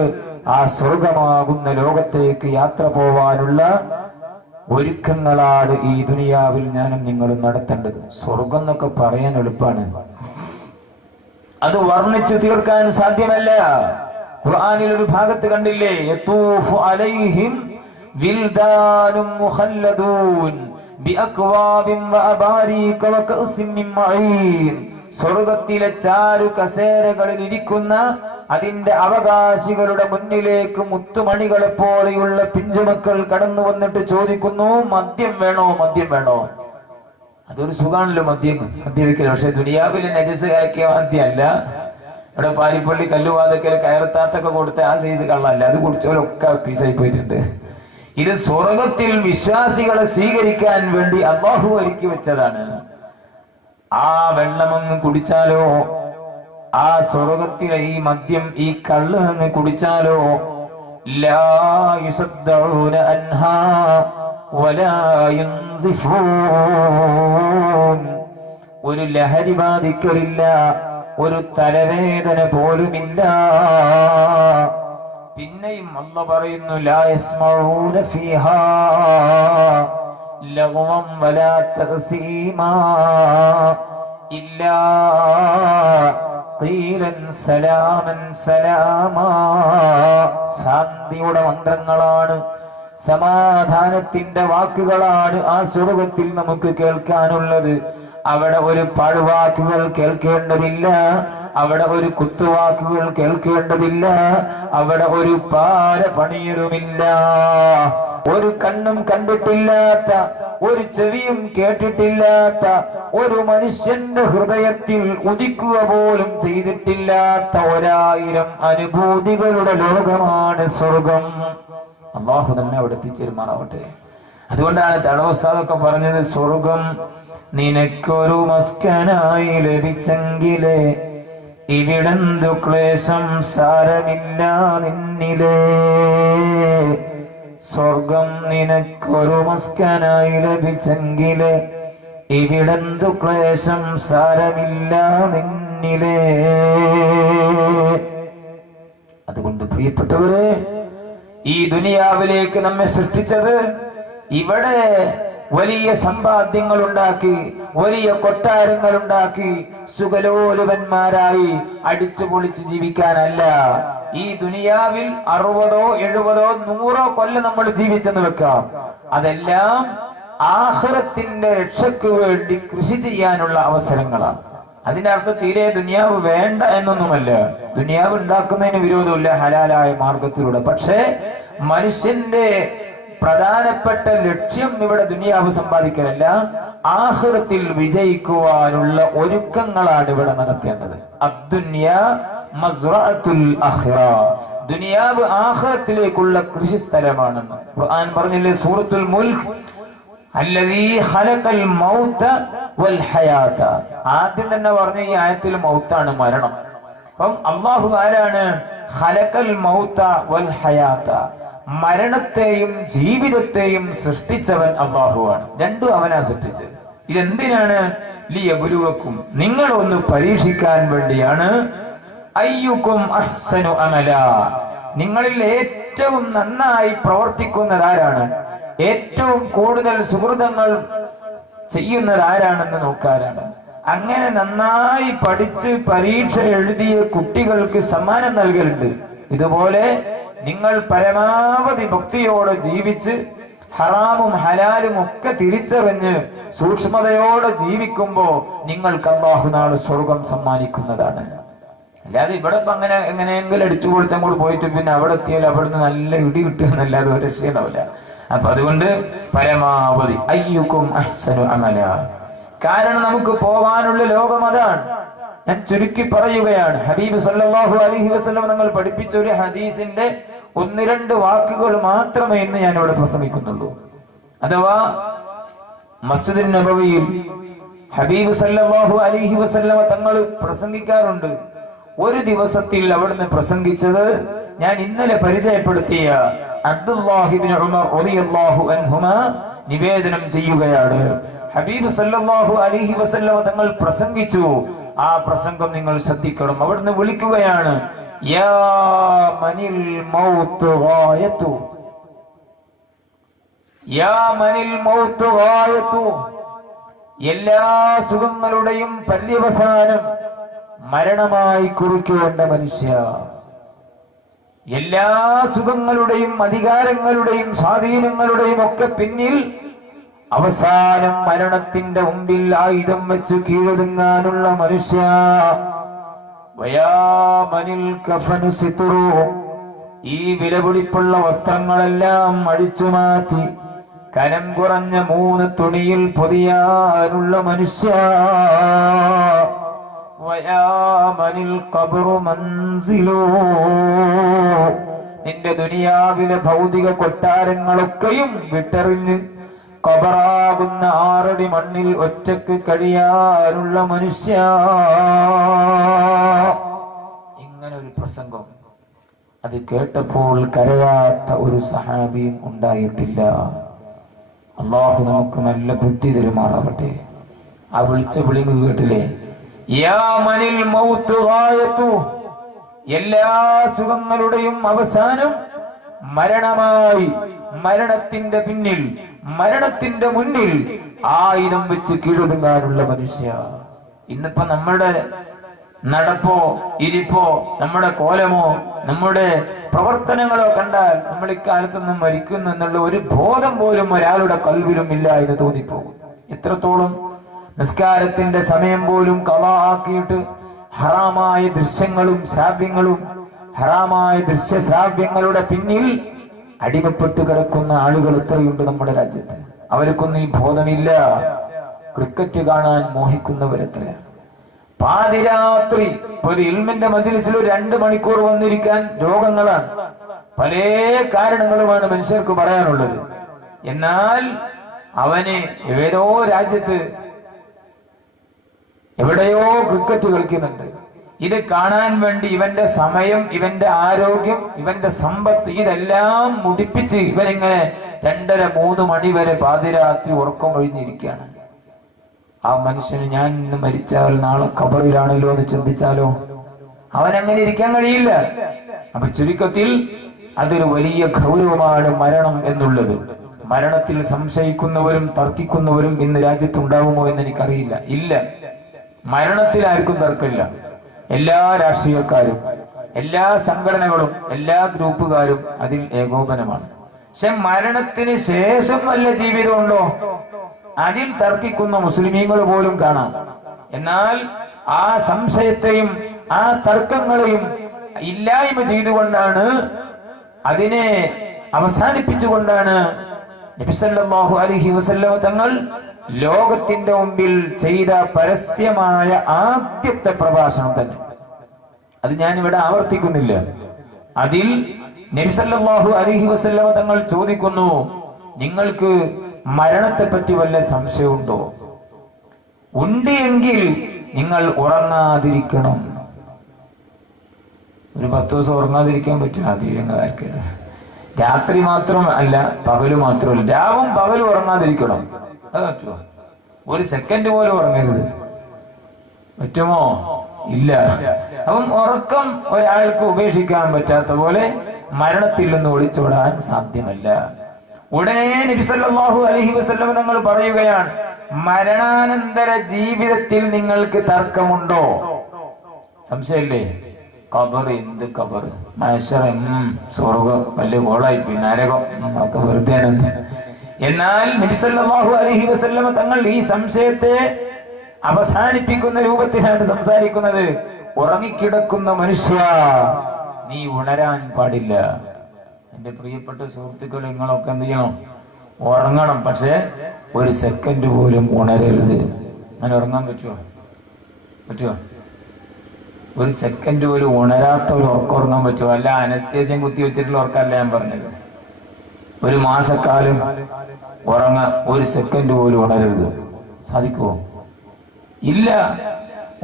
ആ സ്വർഗമാകുന്ന ലോകത്തേക്ക് യാത്ര പോവാനുള്ള ഒരുക്കങ്ങളാണ് ഈ ദുനിയാവിൽ ഞാനും നിങ്ങളും നടത്തേണ്ടത്. സ്വർഗം എന്നൊക്കെ പറയാൻ എളുപ്പമാണ്, അത് വർണ്ണിച്ചു തീർക്കാൻ സാധ്യമല്ല. ഖുർആനിൽ ഒരു ഭാഗത്ത് കണ്ടില്ലേ, യതൂഫു അലൈഹിം വിൽദാനും മുഖല്ലദൂൻ ബിഅക്വാബിൻ വഅബാരീക വകഅസിൻ മിൻ മഈൻ. സ്വർഗത്തിലെ ചാരു കസേരകളിൽ ഇരിക്കുന്ന അതിന്റെ അവകാശികളുടെ മുന്നിലേക്ക് മുത്തുമണികളെ പോലെയുള്ള പിഞ്ചുമക്കൾ കടന്നു വന്നിട്ട് ചോദിക്കുന്നു, മദ്യം വേണോ, മദ്യം വേണോ? അതൊരു സുഖാണല്ലോ മദ്യപിക്കൽ. പക്ഷെ ദുനിയാവിലെ നജസ് കലക്കിയ മദ്യമല്ല. ഇവിടെ പാരിപ്പള്ളി കല്ലുവാതക്കൽ കയറത്താത്തൊക്കെ കൊടുത്ത ആ സൈസ് കള്ളല്ല, അത് കുടിച്ചവരൊക്കെ പീസായി പോയിട്ടുണ്ട്. ഇത് സ്വർഗത്തിൽ വിശ്വാസികളെ സ്വീകരിക്കാൻ വേണ്ടി അല്ലാഹു ഒരുക്കി വെച്ചതാണ്. ആ വെള്ളമങ്ങ് കുടിച്ചാലോ, ആ സ്വർഗത്തിലെ ഈ മദ്യം, ഈ കള്ള് അങ്ങ് കുടിച്ചാലോ, ലാ യുസദ്ദഊന അൻഹാ വലാ യുൻസിഫൂൻ, ഒരു ലഹരി ബാധിക്കലില്ല, ഒരു തലവേദന പോലുമില്ല. പിന്നെയും അല്ലാഹു പറയുന്നു, ലാ യസ്മഊന ഫീഹാ ലഗ്വൻ വലാ തഅസീമാ ഇല്ലാ ഖീലൻ സലാമൻ സലാമാ. ശാന്തിയുടെ മന്ത്രങ്ങളാണ്, സമാധാനത്തിന്റെ വാക്കുകളാണ് ആ സ്വർഗത്തിൽ നമുക്ക് കേൾക്കാനുള്ളത്. അവിടെ ഒരു പാഴ്വാക്കുകൾ കേൾക്കേണ്ടതില്ല, അവിടെ ഒരു കുത്തുവാക്കുകൾ കേൾക്കേണ്ടതില്ല, അവിടെ ഒരു പാര പണിയരുമില്ല. ഒരു കണ്ണും കണ്ടിട്ടില്ലാത്ത, ഒരു ചെവിയും കേട്ടിട്ടില്ലാത്ത, ഒരു മനുഷ്യന്റെ ഹൃദയത്തിൽ ഉദിക്കുക പോലും ചെയ്തിട്ടില്ലാത്ത 1000 അനുഭൂതികളുടെ ലോകമാണ് സ്വർഗം. അല്ലാഹു തന്നെ അവിടെ എത്തിച്ചേരുമാറാവട്ടെ. അതുകൊണ്ടാണ് തടവസ്ഥാതൊക്കെ പറഞ്ഞത്, സ്വർഗം നിനക്കൊരു മസ്കനായി ലഭിച്ചെങ്കിലേ ഇവിടെന്തു ക്ലേശം സാരമില്ല നിന്നിലേ. സ്വർഗം നിനക്കൊരു മസ്കനായി ലഭിച്ചെങ്കിലേ ഇവിടെന്തു ക്ലേശം സാരമില്ല നിന്നിലേ. അതുകൊണ്ട് പ്രിയപ്പെട്ടവരെ, ഈ ദുനിയാവിലേക്ക് നമ്മെ സൃഷ്ടിച്ചത് ഇവിടെ വലിയ സമ്പാദ്യങ്ങൾ ഉണ്ടാക്കി, വലിയ കൊട്ടാരങ്ങൾ ഉണ്ടാക്കി, സുഖലോലുപന്മാരായി അടിച്ചു പൊളിച്ച് ജീവിക്കാനല്ല. ഈ ദുനിയാവിൽ 60, 70, 100 കൊല്ലം നമ്മൾ ജീവിച്ചെന്ന് വെക്കാം. അതെല്ലാം ആഖിറത്തിന്റെ രക്ഷയ്ക്ക് വേണ്ടി കൃഷി ചെയ്യാനുള്ള അവസരങ്ങളാണ്. അതിനർത്ഥം തീരെ ദുനിയാവ് വേണ്ട എന്നൊന്നുമല്ല. ദുനിയാവ് ഉണ്ടാക്കുന്നതിന് വിരോധമില്ല, ഹലാലായ മാർഗത്തിലൂടെ. പക്ഷേ മനുഷ്യന്റെ പ്രധാനപ്പെട്ട ലക്ഷ്യം ഇവിടെ ദുനിയാവ് സമ്പാദിക്കലല്ല, ആഖിറത്തിൽ വിജയിക്കുവാനുള്ള ഒരുക്കങ്ങളാണ് ഇവിടെ നടത്തേണ്ടത്. അദ്ദുനിയാ മസ്റഅത്തുൽ ആഖിറ, ദുനിയാവ് ആഖിറത്തിലേക്കുള്ള കൃഷി സ്ഥലമാണെന്ന് ഖുർആൻ പറഞ്ഞില്ലേ സൂറത്തുൽ മുൽക്ക്, അല്ലദീ ഖലഖൽ മൗത വൽ ഹയാത. ആദ്യം തന്നെ പറഞ്ഞ ഈ ആയത്തിൽ മൗത്താണ്, മരണം. അപ്പം അല്ലാഹു ആരാണ്? ഖലഖൽ മൗത വൽ ഹയാത, മരണത്തെയും ജീവിതത്തെയും സൃഷ്ടിച്ചവൻ അല്ലാഹുവാണ്. രണ്ടും അവനാ സൃഷ്ടിച്ചത്. ഇതെന്തിനാണ്? ലിയബ്ലുവക്കും, നിങ്ങളൊന്ന് പരീക്ഷിക്കാൻ വേണ്ടിയാണ്. അയ്യുക്കും അഹ്സനു അമല, നിങ്ങളിൽ ഏറ്റവും നന്നായി പ്രവർത്തിക്കുന്നത് ആരാണ്, ഏറ്റവും കൂടുതൽ സുഹൃതങ്ങൾ ചെയ്യുന്നത് ആരാണെന്ന് നോക്കാനാണ്. അങ്ങനെ നന്നായി പഠിച്ച് പരീക്ഷ എഴുതിയ കുട്ടികൾക്ക് സമ്മാനം നൽകലുണ്ട്. ഇതുപോലെ നിങ്ങൾ പരമാവധി ഭക്തിയോടെ ജീവിച്ച് ഹറാമും ഹലാലും ഒക്കെ തിരിച്ചറിഞ്ഞ് സൂക്ഷ്മതയോടെ ജീവിക്കുമ്പോ നിങ്ങൾക്ക് അല്ലാഹു നാളെ സ്വർഗം സമ്മാനിക്കുന്നതാണ്. അല്ലാതെ ഇവിടെ അങ്ങനെ എങ്ങനെയെങ്കിലും അടിച്ചു പൊളിച്ചങ്ങോട്ട് പോയിട്ട് പിന്നെ അവിടെ എത്തിയാൽ അവിടുന്ന് നല്ല ഇടി കിട്ടുമെന്നല്ലാതെ ഒരു രക്ഷയുണ്ടാവില്ല. അപ്പൊ അതുകൊണ്ട് പരമാവധി അയ്യുക്കും അഹ്സനു അമല, കാരണം നമുക്ക് പോവാനുള്ള ലോകം അതാണ്. ഞാൻ ചുരുക്കി പറയുകയാണ്, ഹബീബ് സല്ലല്ലാഹു അലൈഹി വസല്ലം തങ്ങൾ പഠിപ്പിച്ച ഒരു ഹദീസിന്റെ ഒന്ന് രണ്ട് വാക്കുകൾ മാത്രമേ ഇന്ന് ഞാൻ ഇവിടെ പ്രസംഗിക്കുന്നുള്ളൂ. അഥവാ മസ്ജിദുൻ നബവിയിൽ ഹബീബ് സല്ലല്ലാഹു അലൈഹി വസല്ലമ തങ്ങൾ പ്രസംഗിക്കാറുണ്ട്. ഒരു ദിവസത്തിൽ അവിടുന്ന് പ്രസംഗിച്ചത് ഞാൻ ഇന്നലെ പരിചയപ്പെടുത്തിയ അബ്ദുല്ലാഹി ഇബ്നു ഉമർ റളിയല്ലാഹു അൻഹുമാ നിവേദനം ചെയ്യുകയാണ്. ഹബീബ് സല്ലല്ലാഹു അലൈഹി വസല്ലമ തങ്ങൾ പ്രസംഗിച്ചു. ആ പ്രസംഗം നിങ്ങൾ ശ്രദ്ധിക്കണം. അവിടുന്ന് വിളിക്കുകയാണ്, യാ മനിൽ മൗത്ത് ഗായതു, യാ മനിൽ മൗത്ത് ഗായതു, എല്ലാ സുഖങ്ങളുടെയും പര്യവസാനം മരണമായി കുറിക്കേണ്ട മനുഷ്യ, എല്ലാ സുഖങ്ങളുടെയും അധികാരങ്ങളുടെയും സ്വാധീനങ്ങളുടെയും ഒക്കെ പിന്നിൽ അവസാനം മരണത്തിന്റെ മുമ്പിൽ ആയുധം വെച്ച് കീഴടങ്ങാനുള്ള മനുഷ്യ, വയാമനിൽ കഫനു സിതുറു, ഈ വിലപിടിപ്പുള്ള വസ്ത്രങ്ങളെല്ലാം അഴിച്ചു മാറ്റി കനം കുറഞ്ഞ 3 തുണിയിൽ പൊതിയാനുള്ള മനുഷ്യ, വയാമനിൽ ഖബ്റു മൻസിലു, നിന്റെ ദുനിയാവിലെ ഭൗതിക കൊട്ടാരങ്ങളൊക്കെയും വിട്ടെറിഞ്ഞ് ഖബറാകുന്ന 6 അടി മണ്ണിൽ ഒറ്റക്ക് കഴിയാനുള്ള മനുഷ്യ. ഇങ്ങനെ ഒരു പ്രസംഗം അത് കേട്ടപ്പോൾ കരയാത്ത ഒരു സഹാബിയും ഉണ്ടായിട്ടില്ല. അള്ളാഹു നമുക്ക് നല്ല ബുദ്ധി തരുമാറാവട്ടെ. ആ വിളിച്ച വിളിങ്ങ് കേട്ടില്ലേ, യാ മനിൽ മൗത്ത് ഗായതു, എല്ലാ സുഖങ്ങളുടെയും അവസാനം മരണമായി, മരണത്തിന്റെ പിന്നിൽ, മരണത്തിന്റെ മുന്നിൽ ആയുധം വെച്ച് കീഴടങ്ങാനുള്ള മനുഷ്യ. ഇന്നിപ്പോ നമ്മുടെ നടപ്പോ ഇരിപ്പോ നമ്മുടെ കോലമോ നമ്മുടെ പ്രവർത്തനങ്ങളോ കണ്ടാൽ നമ്മൾ ഇക്കാലത്തൊന്നും മരിക്കുന്നു എന്നുള്ള ഒരു ബോധം പോലും ഒരാളുടെ കൽവിലും ഇല്ല എന്ന് തോന്നിപ്പോകും. എത്രത്തോളം നിസ്കാരത്തിന്റെ സമയം പോലും ഖളാ ആക്കിയിട്ട് ഹറാമായ ദൃശ്യങ്ങളും ശ്രാവ്യങ്ങളും, ഹറാമായ ദൃശ്യശ്രാവ്യങ്ങളുടെ പിന്നിൽ അടിമപ്പെട്ട് കിടക്കുന്ന ആളുകൾ എത്രയുണ്ട് നമ്മുടെ രാജ്യത്ത്. അവർക്കൊന്നും ഈ ബോധമില്ല. ക്രിക്കറ്റ് കാണാൻ മോഹിക്കുന്നവരെത്ര, പാതിരാത്രി ഒരു ഇൽമിന്റെ മജ്‌ലിസിൽ 2 മണിക്കൂർ വന്നിരിക്കാൻ രോഗങ്ങളാണ്, പല കാരണങ്ങളുമാണ് മനുഷ്യർക്ക് പറയാനുള്ളത്. എന്നാൽ അവന് ഏതോ രാജ്യത്ത് എവിടെയോ ക്രിക്കറ്റ് കളിക്കുന്നുണ്ട്. ഇത് കാണാൻ വേണ്ടി ഇവന്റെ സമയം, ഇവന്റെ ആരോഗ്യം, ഇവന്റെ സമ്പത്ത് ഇതെല്ലാം മുടിപ്പിച്ച് ഇവരിങ്ങനെ 2:30-3 മണി വരെ പാതിരാത്രി ഉറക്കം ഒഴിഞ്ഞിരിക്കുകയാണ്. ആ മനുഷ്യന് ഞാൻ ഇന്ന് മരിച്ചാൽ നാളെ ഖബറിലാണല്ലോ എന്ന് ചിന്തിച്ചാലോ? അവൻ അങ്ങനെ ഇരിക്കാൻ കഴിയില്ല. അപ്പൊ ചുരുക്കത്തിൽ അതൊരു വലിയ ഗൗരവമാണ് മരണം എന്നുള്ളത്. മരണത്തിൽ സംശയിക്കുന്നവരും തർക്കിക്കുന്നവരും ഇന്ന് രാജ്യത്തുണ്ടാവുമോ എന്ന് എനിക്കറിയില്ല. ഇല്ല, മരണത്തിൽ ആർക്കും തർക്കമില്ല. എല്ലാ രാഷ്ട്രീയക്കാരും, എല്ലാ സംഘടനകളും, എല്ലാ ഗ്രൂപ്പുകാരും അതിൽ ഏകോപനമാണ്. പക്ഷെ മരണത്തിന് ശേഷം വല്ല ജീവിതമുണ്ടോ? അതിൽ തർക്കിക്കുന്ന മുസ്ലിമീങ്ങൾ പോലും കാണാം. എന്നാൽ ആ സംശയത്തെയും ആ തർക്കങ്ങളെയും ഇല്ലായ്മ ചെയ്തുകൊണ്ടാണ്, അതിനെ അവസാനിപ്പിച്ചുകൊണ്ടാണ് നബി സല്ലല്ലാഹു അലൈഹി വസല്ലം തങ്ങൾ ലോകത്തിന്റെ മുമ്പിൽ ചെയ്ത പരസ്യമായ ആദ്യത്തെ പ്രഭാഷണം തന്നെ. അത് ഞാൻ ഇവിടെ ആവർത്തിക്കുന്നില്ല. അതിൽ നബി സല്ലല്ലാഹു അലൈഹി വസല്ലം തങ്ങൾ ചോദിക്കുന്നു, നിങ്ങൾക്ക് മരണത്തെ പറ്റി വല്ല സംശയമുണ്ടോ? ഉണ്ട് എങ്കിൽ നിങ്ങൾ ഉറങ്ങാതിരിക്കണം. ഒരു 10 ദിവസം ഉറങ്ങാതിരിക്കാൻ പറ്റും? അതിങ്ങൾക്ക് രാത്രി മാത്രം അല്ല, പകല് മാത്രമല്ല, രാവും പകലും ഉറങ്ങാതിരിക്കണം. അത് പറ്റുമോ? ഒരു സെക്കൻഡ് പോലും ഉറങ്ങരുത്. പറ്റുമോ? ഇല്ല. അപ്പം ഉറക്കം ഒരാൾക്ക് ഉപേക്ഷിക്കാൻ പറ്റാത്ത പോലെ മരണത്തിൽ നിന്ന് ഒളിച്ചോടാൻ സാധ്യമല്ല. ഉടനെ നബി സല്ലല്ലാഹു അലൈഹി വസല്ലം തങ്ങൾ പറയുകയാണ്, മരണാനന്തര ജീവിതത്തിൽ നിങ്ങൾക്ക് തർക്കമുണ്ടോ? സംശയമില്ലേ? ഖബർ, എന്ത് ഖബർ, മഹ്ശർ, സ്വർഗം വലിയ ഗോളായി, നരകം ഒക്കെ വെറുതെ. എന്നാൽ നബി സല്ലല്ലാഹു അലൈഹി വസല്ലം തങ്ങൾ ഈ സംശയത്തെ അവസാനിപ്പിക്കുന്ന രൂപത്തിലാണ് സംസാരിക്കുന്നത്. ഉറങ്ങിക്കിടക്കുന്ന മനുഷ്യ, നീ ഉണരാൻ പാടില്ല. എന്റെ പ്രിയപ്പെട്ട സുഹൃത്തുക്കൾ, നിങ്ങളൊക്കെ എന്ത് ചെയ്യണം? ഉറങ്ങണം. പക്ഷെ ഒരു സെക്കൻഡ് പോലും ഉണരരുത്. അങ്ങനെ ഉറങ്ങാൻ പറ്റുമോ? ഒരു സെക്കൻഡ് പോലും ഉണരാത്ത ഒരു ഉറക്കം ഉറങ്ങാൻ പറ്റുമോ? അല്ല അനസ്തേഷ്യം കുത്തി വെച്ചിട്ടുള്ള ഉറക്കമല്ല ഞാൻ പറഞ്ഞത്. ഒരു മാസക്കാലം ഉറങ്ങാൻ ഒരു സെക്കൻഡ് പോലും ഉണരരുത്. സാധിക്കുമോ? ഇല്ല.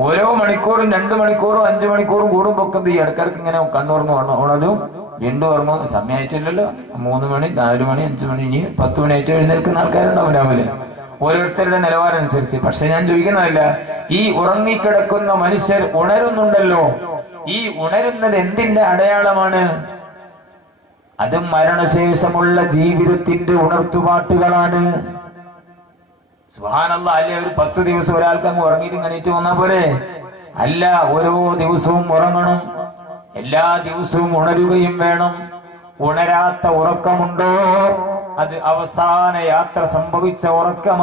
ഓരോ മണിക്കൂറും 2 മണിക്കൂറും 5 മണിക്കൂറും കൂടുമ്പോ ഈ ഇടക്കിടക്ക് ഇങ്ങനെ കണ്ണുറങ്ങും ഉണരും, വീണ്ടും ഉറങ്ങും. സമയമായിട്ടില്ലല്ലോ, 3 മണി 4 മണി 5 മണി ഇനി 10 മണിയായിട്ട് എഴുന്നേൽക്കുന്ന ആൾക്കാരുണ്ടാവും രാവിലെ, ഓരോരുത്തരുടെ നിലവാരം അനുസരിച്ച്. പക്ഷെ ഞാൻ ചോദിക്കുന്നതല്ല, ഈ ഉറങ്ങിക്കിടക്കുന്ന മനുഷ്യർ ഉണരുന്നുണ്ടല്ലോ, ഈ ഉണരുന്നത് എന്തിന്റെ അടയാളമാണ്? അത് മരണശേഷമുള്ള ജീവിതത്തിന്റെ ഉണർത്തുപാട്ടുകളാണ്. സുബ്ഹാനല്ലാഹ്. അല്ലേ, ഒരു 10 ദിവസം ഒരാൾക്ക് അങ്ങ് ഉറങ്ങിയിട്ട് ഇങ്ങനെയിട്ട് വന്നാൽ പോലെ അല്ല, ഓരോ ദിവസവും ഉറങ്ങണം, എല്ലാ ദിവസവും ഉണരുകയും വേണം. ഉണരാത്ത ഉറക്കമുണ്ടോ? അത് അവസാന യാത്ര സംഭവിച്ച ഉറക്കമാണ്.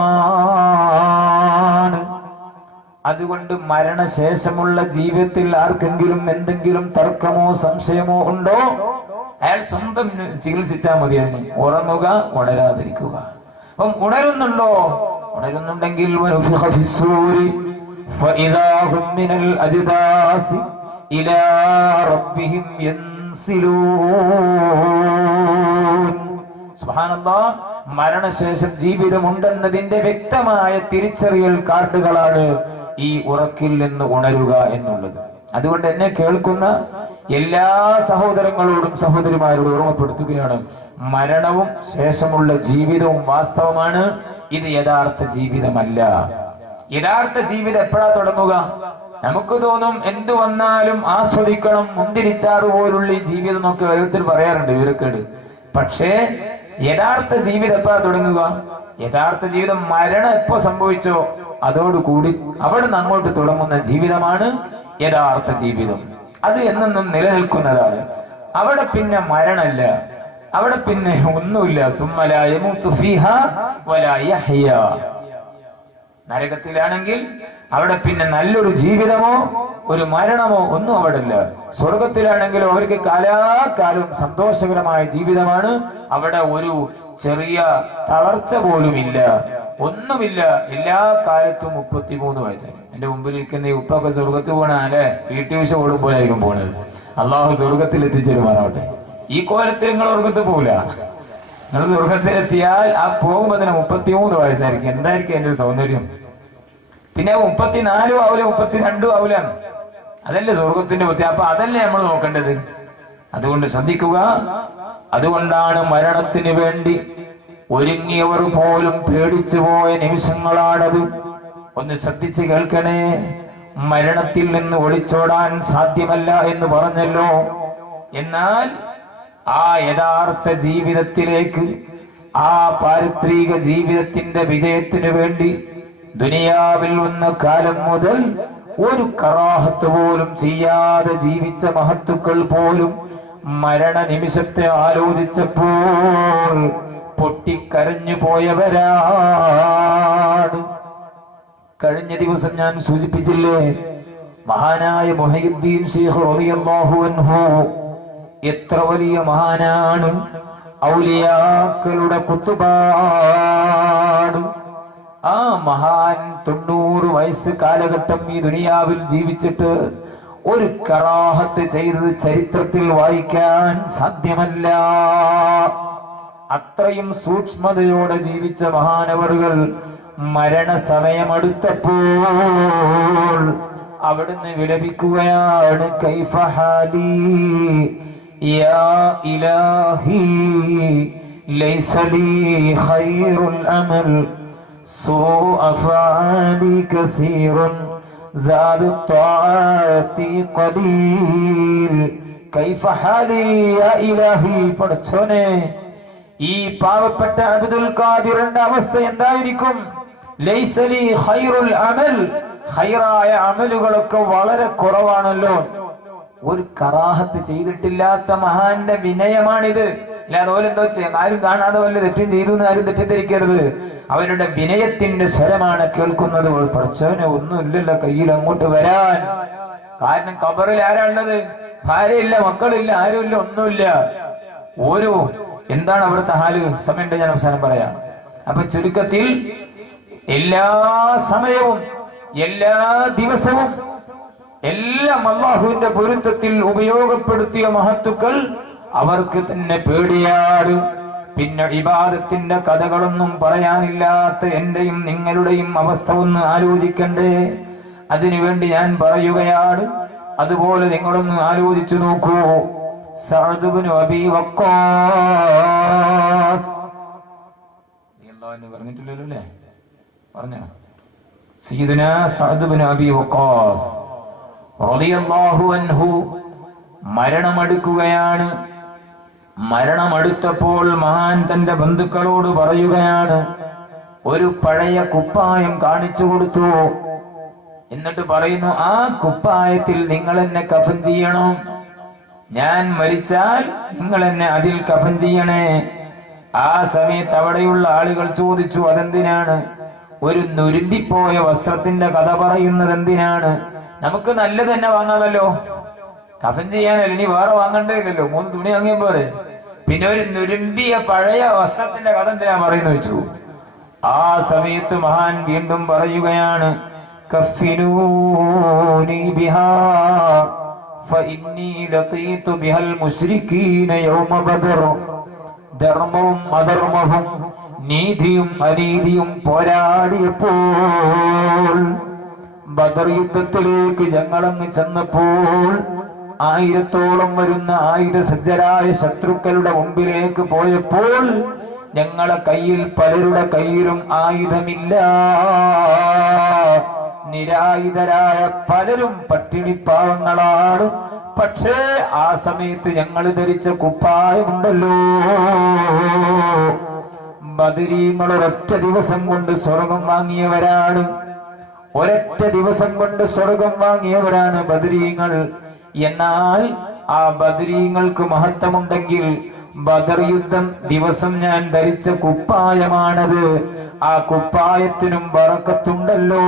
അതുകൊണ്ട് മരണശേഷമുള്ള ജീവിതത്തിൽ ആർക്കെങ്കിലും എന്തെങ്കിലും തർക്കമോ സംശയമോ ഉണ്ടോ? അയാൾ സ്വന്തം ചികിത്സിച്ചാൽ മതിയാണ്. ഉറങ്ങുക, ഉണരാതിരിക്കുക. അപ്പം ഉണരുന്നുണ്ടോ? ഉണരുന്നുണ്ടെങ്കിൽ സുബ്ഹാനല്ലാഹ്. മരണശേഷം ജീവിതമുണ്ടെന്നതിന്റെ വ്യക്തമായ തിരിച്ചറിയൽ കാർഡുകളാണ് ഈ ഉറക്കിൽ നിന്ന് ഉണരുക എന്നുള്ളത്. അതുകൊണ്ട് എന്നെ കേൾക്കുന്ന എല്ലാ സഹോദരങ്ങളോടും സഹോദരിമാരോടും ഓർമ്മപ്പെടുത്തുകയാണ്, മരണവും ശേഷമുള്ള ജീവിതവും വാസ്തവമാണ്. ഇത് യഥാർത്ഥ ജീവിതമല്ല. യഥാർത്ഥ ജീവിതം എപ്പോഴാ തുടങ്ങുക? നമുക്ക് തോന്നും എന്തു വന്നാലും ആസ്വദിക്കണം, മുന്തിരിച്ചാറ് പോലുള്ള ഈ ജീവിതം നോക്കി ഓരോരുത്തർ പറയാറുണ്ട്, വിവരക്കേട്. പക്ഷേ യഥാർത്ഥ ജീവിതം എപ്പോഴാ തുടങ്ങുക? യഥാർത്ഥ ജീവിതം മരണം എപ്പോ സംഭവിച്ചോ അതോടുകൂടി അവിടെ നിന്ന് അങ്ങോട്ട് തുടങ്ങുന്ന ജീവിതമാണ് യഥാർത്ഥ ജീവിതം. അത് എന്നെന്നും നിലനിൽക്കുന്നതാണ്. അവിടെ പിന്നെ മരണമില്ല, അവിടെ പിന്നെ ഒന്നുമില്ല. നരകത്തിലാണെങ്കിൽ അവിടെ പിന്നെ നല്ലൊരു ജീവിതമോ ഒരു മരണമോ ഒന്നും അവിടെ ഇല്ല. സ്വർഗത്തിലാണെങ്കിലും അവർക്ക് കാലാകാലം സന്തോഷകരമായ ജീവിതമാണ്. അവിടെ ഒരു ചെറിയ തളർച്ച പോലും ഇല്ല, ഒന്നുമില്ല. എല്ലാ കാലത്തും 33 വയസ്സായി. എന്റെ മുമ്പിൽ ഇരിക്കുന്ന ഈ ഉപ്പൊക്കെ സ്വർഗത്തിൽ പോണ അല്ലെ, PT ഉഷ ഓടുമ്പോഴായിരിക്കും പോണത്. അള്ളാഹു സ്വർഗത്തിൽ എത്തിച്ചേരുമാറാവട്ടെ. ഈ കോലത്തിൽ നിങ്ങൾ സ്വർഗത്തിൽ പോകില്ല. നിങ്ങൾ സ്വർഗത്തിലെത്തിയാൽ ആ പോകുമ്പോ തന്നെ 33 വയസ്സായിരിക്കും. എന്തായിരിക്കും എന്റെ സൗന്ദര്യം? പിന്നെ 34 ആവൂല, 32 ആവൂല. അതല്ലേ സ്വർഗത്തിന്റെ ബുദ്ധി. അപ്പൊ അതല്ലേ നമ്മൾ നോക്കേണ്ടത്. അതുകൊണ്ട് ശ്രദ്ധിക്കുക. അതുകൊണ്ടാണ് മരണത്തിന് വേണ്ടി ഒരുങ്ങിയവർ പോലും പേടിച്ചു പോയ നിമിഷങ്ങളാണത്. ഒന്ന് ശ്രദ്ധിച്ച് കേൾക്കണേ. മരണത്തിൽ നിന്ന് ഒളിച്ചോടാൻ സാധ്യമല്ല എന്ന് പറഞ്ഞല്ലോ. എന്നാൽ ആ യഥാർത്ഥ ജീവിതത്തിലേക്ക്, ആ പാരിത്രിക ജീവിതത്തിന്റെ വിജയത്തിനു വേണ്ടി ദുനിയാവിൽ വന്ന കാലം മുതൽ ഒരു കറാഹത്ത് പോലും ചെയ്യാതെ ജീവിച്ച മഹത്തുക്കൾ പോലും മരണ നിമിഷത്തെ ആലോചിച്ചപ്പോൾ പൊട്ടിക്കരഞ്ഞു പോയവരാണ്. കഴിഞ്ഞ ദിവസം ഞാൻ സൂചിപ്പിച്ചില്ലേ, മഹാനായ മുഹയ്യിദ്ദീൻ ശൈഖ് റളിയല്ലാഹു അൻഹു എത്ര വലിയ മഹാനാണ്, ഔലിയാക്കളുടെ കുത്തുബാണ്. ആ മഹാൻ 90 വയസ്സ് കാലഘട്ടം ഈ ദുനിയാവിൽ ജീവിച്ചിട്ട് ഒരു കറാഹത്ത് ചെയ്തത് ചരിത്രത്തിൽ വായിക്കാൻ സാധ്യമല്ല. അത്രയും സൂക്ഷ്മതയോടെ ജീവിച്ച മഹാനവറുകൾ മരണസമയമടുത്തപ്പോൾ അവിടുന്ന് വിലപിക്കുകയാണ്. കൈഫ ഹാലി യാ ഇലാഹി ലൈസ ലീ ഖൈറുൽ അമൽ സൂഅ ഫഅലി കസീറുൻ സാദു ത്വാഅതി ഖലീൽ. കൈഫ ഹാലി യാ ഇലാഹി, പടച്ചോനെ ഈ പാവപ്പെട്ട അബ്ദുൽ ഖാദിറിന്റെ അവസ്ഥ എന്തായിരിക്കും? ലൈസ ലീ ഖൈറുൽ അമൽ, ഖൈറായ അമലുകളൊക്കെ വളരെ കുറവാണല്ലോ. ഒരു കറാഹത്ത് ചെയ്തിട്ടില്ലാത്ത മഹാന്റെ വിനയമാണിത്. അല്ലാതെ ഓലെന്തോ ആരും കാണാതെ വല്ല തെറ്റും ചെയ്തു എന്ന് ആരും തെറ്റിദ്ധരിക്കരുത്. അവരുടെ വിനയത്തിന്റെ സ്വരമാണ് കേൾക്കുന്നത്. പഠിച്ചവന് ഒന്നുമില്ലല്ലോ കയ്യിൽ അങ്ങോട്ട് വരാൻ. കാരണം ഖബറിൽ ആരാ ഉള്ളത്? ഭാര്യയില്ല, മക്കളില്ല, ആരുമില്ല, ഒന്നുമില്ല. ഒരു എന്താണ് അവിടുത്തെ ഹാല്? സമയമുണ്ട്, ഞാൻ അവസാനം പറയാം. അപ്പൊ ചുരുക്കത്തിൽ എല്ലാ സമയവും എല്ലാ ദിവസവും എല്ലാം അള്ളാഹുവിന്റെ പൊരുത്തത്തിൽ ഉപയോഗപ്പെടുത്തിയ മഹത്തുക്കൾ അവർക്ക് തന്നെ പേടിയാണ്. പിന്നെ ഇബാദത്തിന്റെ കഥകളൊന്നും പറയാനില്ലാത്ത എന്റെയും നിങ്ങളുടെയും അവസ്ഥ ഒന്ന് ആലോചിക്കണ്ടേ? അതിനുവേണ്ടി ഞാൻ പറയുകയാണ്. അതുപോലെ നിങ്ങളൊന്ന് ആലോചിച്ചു നോക്കൂ. സഅദ് ഇബ്നു അബീ വഖാസ് പറഞ്ഞിട്ടില്ലല്ലോ അല്ലേ? പറഞ്ഞ സയ്യിദുനാ സഅദ് ഇബ്നു അബീ വഖാസ് റളിയല്ലാഹു അൻഹു മരണമടുക്കുകയാണ്. മരണമടുത്തപ്പോൾ മഹാൻ തന്റെ ബന്ധുക്കളോട് പറയുകയാണ്, ഒരു പഴയ കുപ്പായം കാണിച്ചു കൊടുത്തു. എന്നിട്ട് പറയുന്നു, ആ കുപ്പായത്തിൽ നിങ്ങൾ എന്നെ കഫൻ ചെയ്യണം. ഞാൻ മരിച്ചാൽ നിങ്ങൾ എന്നെ അതിൽ കഫൻ ചെയ്യണേ. ആ സമയത്ത് അവിടെയുള്ള ആളുകൾ ചോദിച്ചു, അതെന്തിനാണ്? ഒരു നുരുമ്പിപ്പോയ വസ്ത്രത്തിന്റെ കഥ പറയുന്നത് എന്തിനാണ്? നമുക്ക് നല്ലത് തന്നെ വാങ്ങാമല്ലോ, കഫൻ ചെയ്യാനല്ലോ, ഇനി വേറെ വാങ്ങണ്ടല്ലോ, 3 തുണി വാങ്ങിയ പോലെ. പിന്നെ ഒരു നുരുമ്പിയ പഴയ വസ്ത്രത്തിന്റെ കഥ എന്തിനാ പറയുന്നു വെച്ചു. ആ സമയത്ത് മഹാൻ വീണ്ടും പറയുകയാണ്, കഫിനൂനി ബിഹാ ഫഇന്നി ലഖീതു ബിഹൽ മുശ്രികീന യൗമ ബദർ. ധർമ്മവും അധർമ്മവും നീതിയും അനീതിയും പോരാടിയപ്പോൾ, ബദർ യുദ്ധത്തിലേക്ക് ഞങ്ങളങ്ങ് ചെന്നപ്പോൾ 1000-ഓളം വരുന്ന ആയുധസജ്ജരായ ശത്രുക്കളുടെ മുമ്പിലേക്ക് പോയപ്പോൾ ഞങ്ങളെ കയ്യിൽ പലരുടെ കയ്യിലും ആയുധമില്ല. നിരായുധരായ പലരും പട്ടിണിപ്പാവങ്ങളാണ്. പക്ഷേ ആ സമയത്ത് ഞങ്ങൾ ധരിച്ച കുപ്പായമുണ്ടല്ലോ, ബദരീങ്ങൾ ഒരൊറ്റ ദിവസം കൊണ്ട് സ്വർഗം വാങ്ങിയവരാണ്. ഒരൊറ്റ ദിവസം കൊണ്ട് സ്വർഗം വാങ്ങിയവരാണ് ബദരീങ്ങൾ. എന്നാൽ ആ ബദരീങ്ങൾക്ക് മഹത്വമുണ്ടെങ്കിൽ ബദർ യുദ്ധം ദിവസം ഞാൻ ധരിച്ച കുപ്പായമാണത്. ആ കുപ്പായത്തിനും ബറക്കത്തുണ്ടല്ലോ.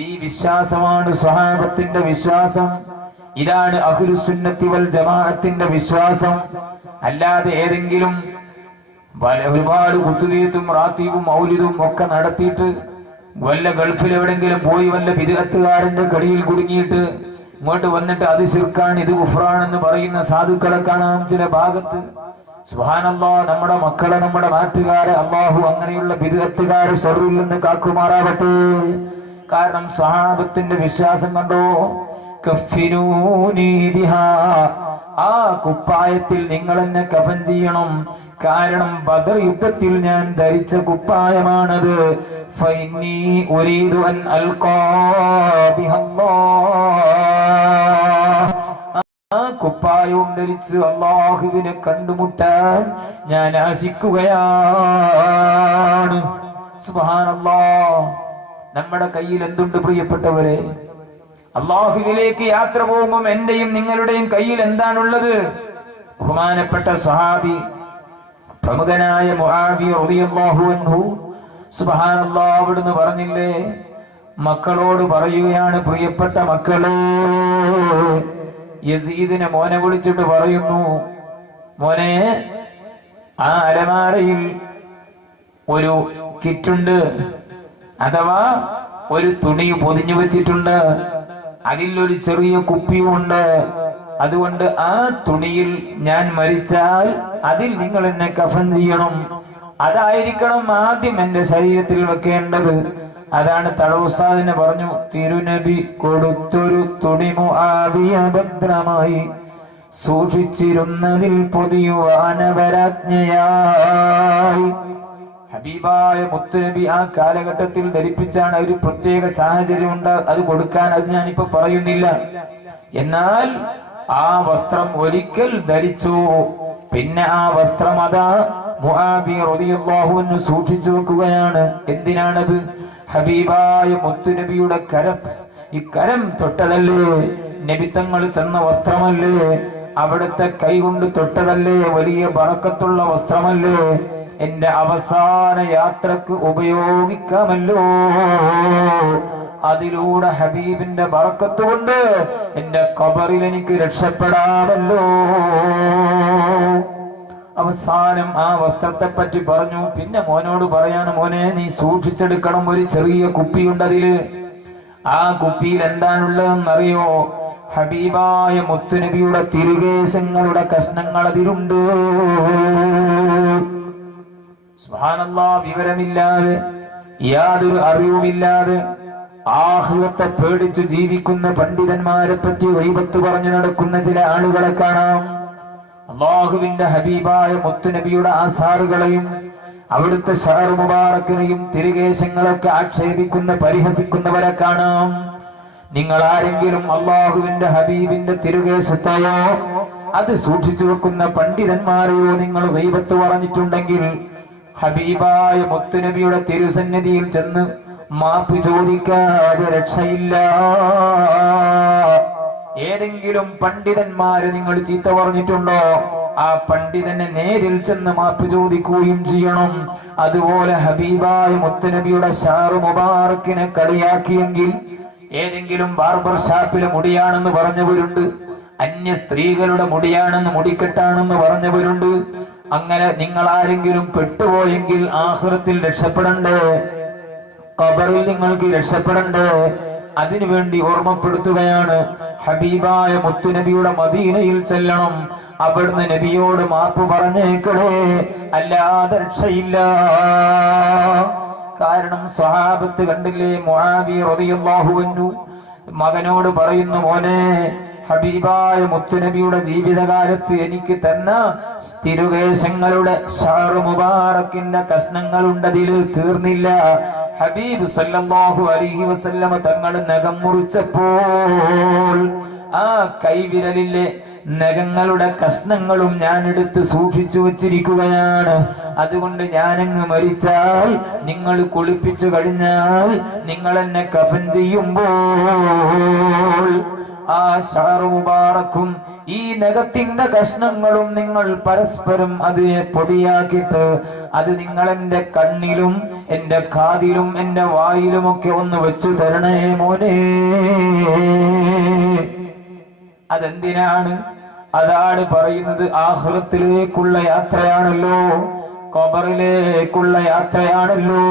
ഈ വിശ്വാസമാണ് സ്വഹാബത്തിന്റെ വിശ്വാസം. ഇതാണ് അഹ്ലുസുന്നത്തി വൽ ജമാഅത്തിന്റെ വിശ്വാസം. അല്ലാതെ ഏതെങ്കിലും ഒരുപാട് കുത്തുവീത്തും റാത്തീവും മൗലിദും ഒക്കെ നടത്തിയിട്ട് വല്ല ഗൾഫിൽ എവിടെങ്കിലും പോയി വല്ല ബിദ്അത്തുകാരന്റെ കടിയിൽ കുടുങ്ങിയിട്ട് ഇങ്ങോട്ട് വന്നിട്ട് അത് ശിർക്കാണ് ഇത് കുഫ്റാണെന്ന് പറയുന്ന സാധുക്കളെ കാണാം ചില ഭാഗത്ത്. സുബ്ഹാനല്ലാഹ്, നമ്മുടെ മക്കളെ നമ്മുടെ നാട്ടുകാരെ അല്ലാഹു അങ്ങനെയുള്ള ബിദ്അത്തുകാരെ ശർറിൽ നിന്ന് കാക്കുമാറാവട്ടെ. കാരണം സ്വഹാബത്തിന്റെ വിശ്വാസം കണ്ടോ, കഫിനൂനി ബിഹാ, ആ കുപ്പായത്തിൽ നിങ്ങൾ എന്നെ കഫൻ ചെയ്യണം. കാരണം ബദർ യുദ്ധത്തിൽ ഞാൻ ധരിച്ച കുപ്പായമാണത്. ഫഇന്നി ഉരീദു അൻ അൽഖാ ബിഹല്ലാഹ്, ആ കുപ്പായവും ധരിച്ച് അല്ലാഹുവിനെ കണ്ടുമുട്ടാൻ ഞാൻ ആശിക്കുകയാണ്. സുബ്ഹാനല്ലാഹ്, നമ്മുടെ കയ്യിൽ എന്തുണ്ട് പ്രിയപ്പെട്ടവരെ? അല്ലാഹുവിലേക്ക് യാത്ര പോകുമ്പോൾ എന്റെയും നിങ്ങളുടെയും കയ്യിൽ എന്താണുള്ളത്? ബഹുമാനപ്പെട്ട സ്വഹാബി പ്രമുഖനായ മുആവിയ റളിയല്ലാഹു അൻഹു സുബ്ഹാനല്ലാഹ് അവിടുന്ന് പറഞ്ഞില്ലേ, മക്കളോട് പറയുകയാണ്, പ്രിയപ്പെട്ട മക്കളെ, യസീദിനെ മോനെ വിളിച്ചിട്ട് പറയുന്നു, മോനെ, ആ അലമാരയിൽ ഒരു കിറ്റുണ്ട്, അഥവാ ഒരു തുണി പൊതിഞ്ഞു വെച്ചിട്ടുണ്ട്, അതിൽ ഒരു ചെറിയ കുപ്പിയുമുണ്ട്. അതുകൊണ്ട് ആ തുണിയിൽ ഞാൻ മരിച്ചാൽ അതിൽ നിങ്ങൾ എന്നെ കഫൻ ചെയ്യണം. അതായിരിക്കണം ആദ്യം എന്റെ ശരീരത്തിൽ വെക്കേണ്ടത്. അതാണ് തടവുസ്താദിനെ പറഞ്ഞു, തിരുനബി കൊടുത്തൊരു തുണി മുആവിയ ഭദ്രമായി സൂക്ഷിച്ചിരുന്നതിൽ പൊതിയുവാനവരാജ്ഞയായി. ഹബീബായ മുത്തുനബി ആ കാലഘട്ടത്തിൽ ധരിപ്പിച്ചാണ്. ഒരു പ്രത്യേക സാഹചര്യമുണ്ട് അത് കൊടുക്കാൻ, അത് ഞാനിപ്പോ പറയുന്നില്ല. എന്നാൽ ആ വസ്ത്രം ഒരിക്കൽ ധരിച്ചു, പിന്നെ ആ വസ്ത്രം അതാ മുആവിയ റളിയല്ലാഹു അൻഹു സൂക്ഷിച്ചു വെക്കുകയാണ്. എന്തിനാണത്? ഹബീബായ മുത്തുനബിയുടെ കരം, ഈ കരം തൊട്ടതല്ലേ, നബിത്തങ്ങൾ തന്ന വസ്ത്രമല്ലേ, അവിടുത്തെ കൈ കൊണ്ട് തൊട്ടതല്ലേ, വലിയ ബറക്കത്തുള്ള വസ്ത്രമല്ലേ, എന്റെ അവസാന യാത്രക്ക് ഉപയോഗിക്കാമല്ലോ. അതിലൂടെ ഹബീബിന്റെ ബറക്കത്ത് കൊണ്ട് എന്റെ ഖബറിൽ എനിക്ക് രക്ഷപ്പെടാമല്ലോ. അവസാനം ആ വസ്ത്രത്തെ പറ്റി പറഞ്ഞു. പിന്നെ മോനോട് പറയാണ്, മോനെ, നീ സൂക്ഷിച്ചെടുക്കണം, ഒരു ചെറിയ കുപ്പിയുണ്ട് അതില്. ആ കുപ്പിയിൽ എന്താണുള്ളതെന്നറിയോ? ഹബീബായ മുത്തുനബിയുടെ തിരുകേശങ്ങളുടെ കഷ്ണങ്ങൾ അതിലുണ്ട്. സുബ്ഹാനല്ലാഹ്. വിവരമില്ലാതെ, യാതൊരു അറിവുമില്ലാതെ, ആഖിറത്തെ പേടിച്ചു ജീവിക്കുന്ന പണ്ഡിതന്മാരെ പറ്റി ഗൈബത്ത് പറഞ്ഞു നടക്കുന്ന ചില ആളുകളെ കാണാം. അല്ലാഹുവിന്റെ ഹബീബായ മുത്തുനബിയുടെ ആസാറുകളെയും അവിടുത്തെ ഷഅർ മുബാറക്കിനെയും തിരുകേശങ്ങളൊക്കെ ആക്ഷേപിക്കുന്ന, പരിഹസിക്കുന്നവരെ കാണാം. നിങ്ങൾ ആരെങ്കിലും അല്ലാഹുവിന്റെ ഹബീബിന്റെ തിരുകേശത്തെയോ അത് സൂക്ഷിച്ചു വെക്കുന്ന പണ്ഡിതന്മാരെയോ നിങ്ങൾ ഗൈബത്ത് പറഞ്ഞിട്ടുണ്ടെങ്കിൽ ഹബീബായ മുത്തുനബിയുടെ തിരുസന്നിധിയിൽ ചെന്ന് മാപ്പ് ചോദിക്കാതെ രക്ഷയില്ല. ഏതെങ്കിലും പണ്ഡിതന്മാര് നിങ്ങൾ ചീത്ത പറഞ്ഞിട്ടുണ്ടോ? ആ പണ്ഡിതനെ നേരിൽ ചെന്ന് മാപ്പ് ചോദിക്കുകയും ചെയ്യണം. അതുപോലെ ഹബീബായ മുത്തുനബിയുടെ ഷഅർ മുബാറക്കിനെ കളിയാക്കിയെങ്കിൽ, ഏതെങ്കിലും ബാർബർ ഷാപ്പിലെ മുടിയാണെന്ന് പറഞ്ഞവരുണ്ട്, അന്യ സ്ത്രീകളുടെ മുടിയാണെന്ന്, മുടിക്കെട്ടാണെന്ന് പറഞ്ഞവരുണ്ട്. അങ്ങനെ നിങ്ങൾ ആരെങ്കിലും പെട്ടുപോയെങ്കിൽ ആഖിറത്തിൽ രക്ഷപ്പെടണ്ടേ? ഖബറിൽ നിങ്ങൾക്ക് രക്ഷപ്പെടണ്ടേ? അതിനുവേണ്ടി ഓർമ്മപ്പെടുത്തുകയാണ്. ഹബീബായ മുത്തുനബിയുടെ മദീനയിൽ ചെല്ലണം. അവിടുന്ന് നബിയോട് മാപ്പ് പറഞ്ഞേക്കണേ, അല്ലാതെ രക്ഷയില്ല. കാരണം സ്വഹാബത്ത് കണ്ടില്ലേ, മുആവിയ റളിയല്ലാഹു അൻഹു മകനോട് പറയുന്നു, മോനെ, ഹബീബായ മുത്തുനബിയുടെ ജീവിതകാലത്ത് എനിക്ക് തന്ന തിരുകേശങ്ങളുടെ ഷഅർ മുബാറക്കിന്റെ കഷ്ണങ്ങളുണ്ടതിൽ തീർന്നില്ല. ഹബീബ് സല്ലല്ലാഹു അലൈഹി വസല്ലമ തങ്ങൾ നഖം മുറിച്ചപ്പോൾ ആ കൈവിരലിലെ നഖങ്ങളുടെ കഷ്ണങ്ങളും ഞാൻ എടുത്ത് സൂക്ഷിച്ചു വച്ചിരിക്കുകയാണ്. അതുകൊണ്ട് ഞാനങ്ങ് മരിച്ചാൽ, നിങ്ങൾ കുളിപ്പിച്ചു കഴിഞ്ഞാൽ, നിങ്ങൾ എന്നെ കഫൻ ചെയ്യുമ്പോൾ ആ ഷഅർ മുബാറക്കും ഈ നഖത്തിന്റെ കഷ്ണങ്ങളും നിങ്ങൾ പരസ്പരം അതിനെ പൊടിയാക്കിയിട്ട് അത് നിങ്ങൾ എന്റെ കണ്ണിലും എന്റെ കാതിലും എന്റെ വായിലുമൊക്കെ ഒന്ന് വെച്ചു തരണേ മോനെ. അതെന്തിനാണ്? അതാണ് പറയുന്നത്, ആഖിറത്തിലേക്കുള്ള യാത്രയാണല്ലോ, ഖബറിലേക്കുള്ള യാത്രയാണല്ലോ.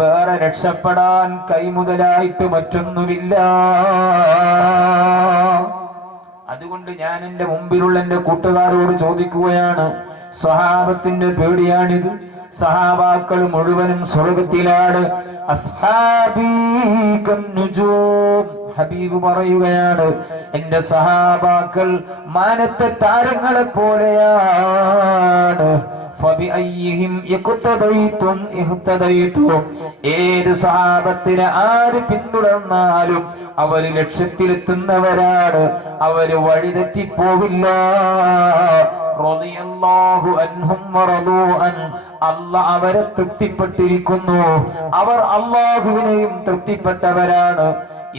വേറെ രക്ഷപ്പെടാൻ കൈമുതലായിട്ട് മറ്റൊന്നുമില്ല. അതുകൊണ്ട് ഞാൻ എന്റെ മുമ്പിലുള്ള എന്റെ കൂട്ടുകാരോട് ചോദിക്കുകയാണ്, സ്വഹാബത്തിന്റെ പേടിയാണിത്. സഹാബാക്കൾ മുഴുവനും സ്വർഗത്തിലാണ്. അസ്ഹാബീ കന്നുജൂം, ഹബീബ് പറയുകയാണ്, എന്റെ സഹാബാക്കൾ മാനത്തെ താരങ്ങളെ പോലെയാണ്. ഏത് സഹാബത്തിനെ ആര് പിന്തുടർന്നാലും അവര് ലക്ഷ്യത്തിലെത്തുന്നവരാണ്, അവര് വഴിതെറ്റിപ്പോവില്ല. അല്ലാഹ് അവരെ തൃപ്തിപ്പെട്ടിരിക്കുന്നു, അവർ അല്ലാഹുവിനെയും തൃപ്തിപ്പെട്ടവരാണ്.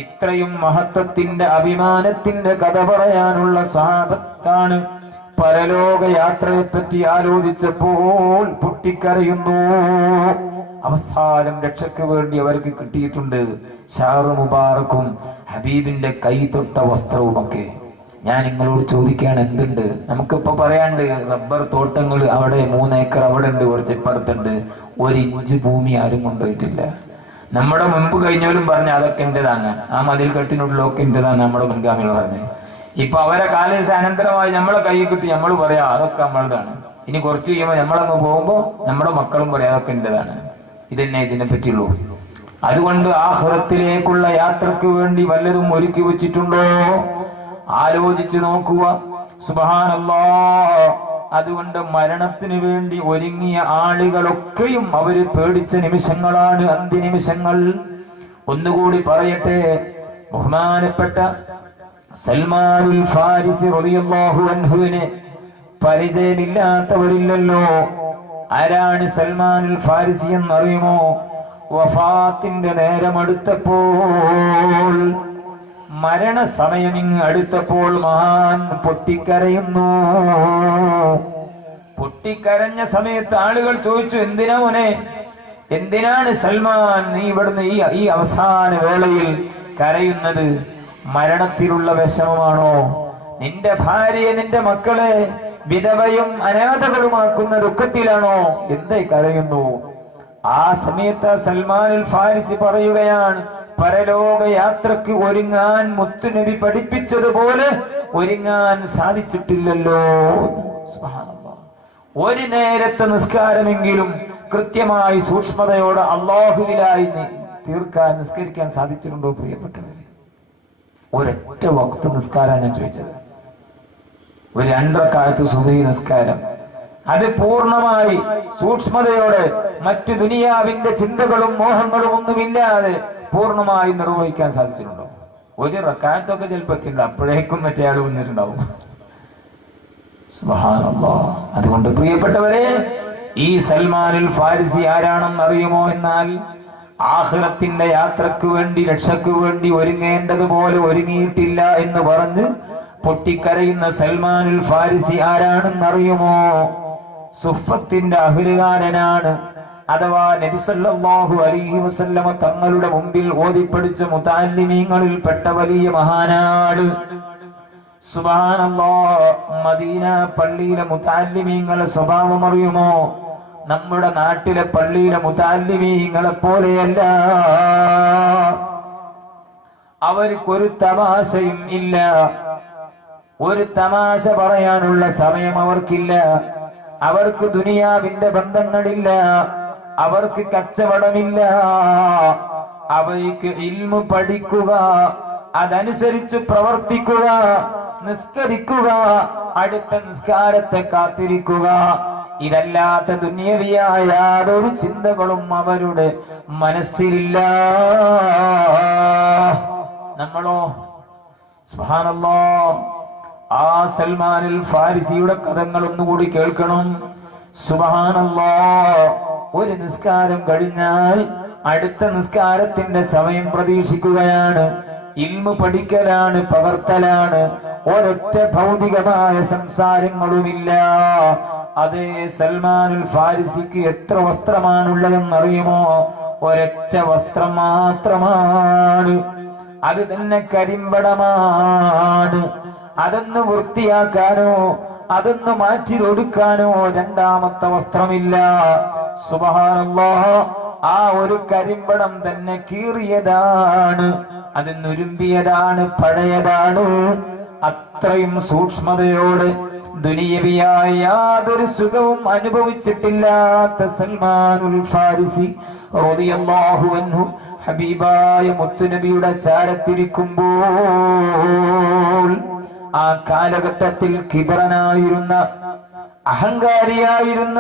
ഇത്രയും മഹത്വത്തിന്റെ, അഭിമാനത്തിന്റെ കഥ പറയാനുള്ള സഹാബത്താണ്. പരലോക യാത്രയെ പറ്റി ആലോചിച്ചപ്പോൾ പൊട്ടിക്കരയുന്നു. അവസാനം രക്ഷയ്ക്ക് വേണ്ടി അവർക്ക് കിട്ടിയിട്ടുണ്ട് ഷഅർ മുബാറക്കും ഹബീബിന്റെ കൈ തൊട്ട വസ്ത്രവുമൊക്കെ. ഞാൻ നിങ്ങളോട് ചോദിക്കുകയാണ്, എന്തുണ്ട് നമുക്കിപ്പോ പറയാണ്ട്? റബ്ബർ തോട്ടങ്ങൾ അവിടെ 3 ഏക്കർ അവിടെ ഉണ്ട്, കുറച്ച് ഇപ്പുറത്തുണ്ട്. 1 ഇഞ്ച് ഭൂമി ആരും കൊണ്ടുപോയിട്ടില്ല. നമ്മുടെ മുമ്പ് കഴിഞ്ഞവരും പറഞ്ഞ അതൊക്കെ എന്റേതാണ്, ആ മതിൽ കെട്ടിനുള്ളിലൊക്കെ എന്റേതാണ് നമ്മുടെ മുൻഗാമികൾ പറഞ്ഞു. ഇപ്പൊ അവരെ കാലശാനന്തരമായി നമ്മളെ കൈ കിട്ടി നമ്മൾ പറയാം അതൊക്കെ നമ്മളതാണ്. ഇനി കുറച്ച് കഴിയുമ്പോൾ നമ്മളങ്ങ് പോകുമ്പോ നമ്മുടെ മക്കളും പറയാം അതൊക്കെ എന്റേതാണ്. ഇതന്നെ ഇതിനെ പറ്റിയുള്ളൂ. അതുകൊണ്ട് ആഖിറത്തിലേക്കുള്ള യാത്രക്ക് വേണ്ടി വല്ലതും ഒരുക്കി വെച്ചിട്ടുണ്ടോ? ആലോചിച്ചു നോക്കുക. സുബ്ഹാനല്ലാഹ്. അതുകൊണ്ട് മരണത്തിന് വേണ്ടി ഒരുങ്ങിയ ആളുകളൊക്കെയും അവര് പേടിച്ച നിമിഷങ്ങളാണ്, അന്ത്യനിമിഷങ്ങൾ. ഒന്നുകൂടി പറയട്ടെ, ബഹുമാനപ്പെട്ട സൽമാനുൽ ഫാരിസി റളിയല്ലാഹു അൻഹുവിനെ പരിചയമില്ലാത്തവരില്ലല്ലോ. ആരാണ് സൽമാനുൽ ഫാരിസി എന്നറിയുമോ? വഫാത്തിന്റെ നേരമെടുത്തപ്പോൾ, മരണസമയം ഇങ്ങ് അടുത്തപ്പോൾ മഹാൻ പൊട്ടിക്കരയുന്നു. പൊട്ടിക്കരഞ്ഞ സമയത്ത് ആളുകൾ ചോദിച്ചു, എന്തിനാ മോനെ, എന്തിനാണ് സൽമാൻ നീ ഇവിടുന്ന് ഈ അവസാന വേളയിൽ കരയുന്നത്? മരണത്തിലുള്ള വിഷമമാണോ? നിന്റെ ഭാര്യയെ നിന്റെ മക്കളെ വിധവയും അനാഥകളുമാക്കുന്ന ദുഃഖത്തിലാണോ? എന്തായി കരയുന്നു? ആ സമയത്ത് സൽമാനുൽ ഫാരിസി പറയുകയാണ്, പരലോക യാത്രക്ക് ഒരുങ്ങാൻ മുത്തുനബി പഠിപ്പിച്ചതുപോലെ ഒരുങ്ങാൻ സാധിച്ചിട്ടില്ലല്ലോ. സുബ്ഹാനല്ലാഹ്. ഒരു നേരത്തെ നിസ്കാരമെങ്കിലും കൃത്യമായി സൂക്ഷ്മതയോടെ അല്ലാഹുവിലായി തീർക്കാൻ നിസ്കരിക്കാൻ സാധിച്ചിട്ടുണ്ടോ പ്രിയപ്പെട്ടവരെ? ഒരൊറ്റ വക്ത് നിസ്കാരമാണ് ഞാൻ ചോദിച്ചത്. ഒരു 2 റക്അത്ത് സുബഹി നിസ്കാരം, അത് പൂർണ്ണമായി സൂക്ഷ്മതയോടെ മറ്റു ദുനിയാവിന്റെ ചിന്തകളും മോഹങ്ങളും ഒന്നുമില്ലാതെ പൂർണ്ണമായി നിർവഹിക്കാൻ സാധിച്ചിട്ടുണ്ടോ? ഒരു റക്അത്തൊക്കെ ചിലപ്പോൾ എത്തിയിട്ടുണ്ട്, അപ്പോഴേക്കും മറ്റേ ആൾ വന്നിട്ടുണ്ടാവും. സുബ്ഹാനല്ലാഹ്. അതുകൊണ്ട് പ്രിയപ്പെട്ടവരെ, ഈ സൽമാനുൽ ഫാരിസി ആരാണെന്ന് അറിയുമോ? എന്നാൽ ആഖിറത്തിന്റെ യാത്രക്ക് വേണ്ടി, രക്ഷയ്ക്ക് വേണ്ടി ഒരുങ്ങേണ്ടതുപോലെ ഒരുങ്ങിയിട്ടില്ല എന്ന് പറഞ്ഞ് പൊട്ടിക്കരയുന്ന സൽമാനുൽ ഫാരിസി ആരാണെന്ന് അറിയുമോ? സുഫത്തിന്റെ അഹ്ലുകാരനാണ്. അഥവാ നബി സല്ലല്ലാഹു അലൈഹി വസല്ലമ തങ്ങളുടെ മുമ്പിൽ ഓതിപ്പടിച്ച മുതഅല്ലിമീങ്ങളിൽ പെട്ട വലിയ മഹാനാണ്. സുബ്ഹാനല്ലാഹ്. മദീന പള്ളിയിലെ മുതഅല്ലിമീങ്ങളുടെ സ്വഭാവം അറിയുമോ? നമ്മുടെ നാട്ടിലെ പള്ളിയിലെ മുതഅല്ലിമീങ്ങളെ പോലെയല്ല. അവർക്കൊരു തമാശയും ഇല്ല. ഒരു തമാശ പറയാനുള്ള സമയം അവർക്കില്ല. അവർക്ക് ദുനിയാവിന്റെ ബന്ധങ്ങളില്ല. അവർക്ക് കച്ചവടമില്ല. അവർക്ക് ഇൽമു പഠിക്കുക, അതനുസരിച്ച് പ്രവർത്തിക്കുക, നിസ്കരിക്കുക, അടുത്ത നിസ്കാരത്തെ കാത്തിരിക്കുക, ഇതല്ലാത്ത ദുനിയവിയായ യാതൊരു ചിന്തകളും അവരുടെ മനസ്സിലില്ല. നമ്മളോ? സുബ്ഹാനല്ലാഹ്. ആ സൽമാനുൽ ഫാരിസിയുടെ കഥകൾ ഒന്നുകൂടി കേൾക്കണം. സുബ്ഹാനല്ലാഹ്. ഒരു നിസ്കാരം കഴിഞ്ഞാൽ അടുത്ത നിസ്കാരത്തിന്റെ സമയം പ്രതീക്ഷിക്കുകയാണ്. ഇൽമു പഠിക്കലാണ്, പകർത്തലാണ്. ഒരൊറ്റ ഭൗതികമായ സംസാരങ്ങളുമില്ല. അതേ സൽമാനുൽ ഫാരിസിക്ക് എത്ര വസ്ത്രമാണുള്ളതെന്നറിയുമോ? ഒരൊറ്റ വസ്ത്രം മാത്രമാണ്. അത് തന്നെ കരിമ്പടമാണ്. അതൊന്ന് വൃത്തിയാക്കാനോ അതൊന്ന് മാറ്റി കൊടുക്കാനോ രണ്ടാമത്തെ വസ്ത്രമില്ല. സുബ്ഹാനല്ലാഹ്. ആ ഒരു കരിമ്പടം തന്നെ കീറിയതാണ്, അത് നുരുമ്പിയതാണ്, പഴയതാണ്. അത്രയും സൂക്ഷ്മതയോടെ ദുനിയവിയായ യാതൊരു സുഖവും അനുഭവിച്ചിട്ടില്ലാത്ത സൽമാനുൽ ഫാരിസി റളിയല്ലാഹു അൻഹു ഹബീബായ മുത്തുനബിയുടെ ചാരത്തിരിക്കുമ്പോൾ ആ കാലഘട്ടത്തിൽ കിബറനായിരുന്ന, അഹങ്കാരിയായിരുന്ന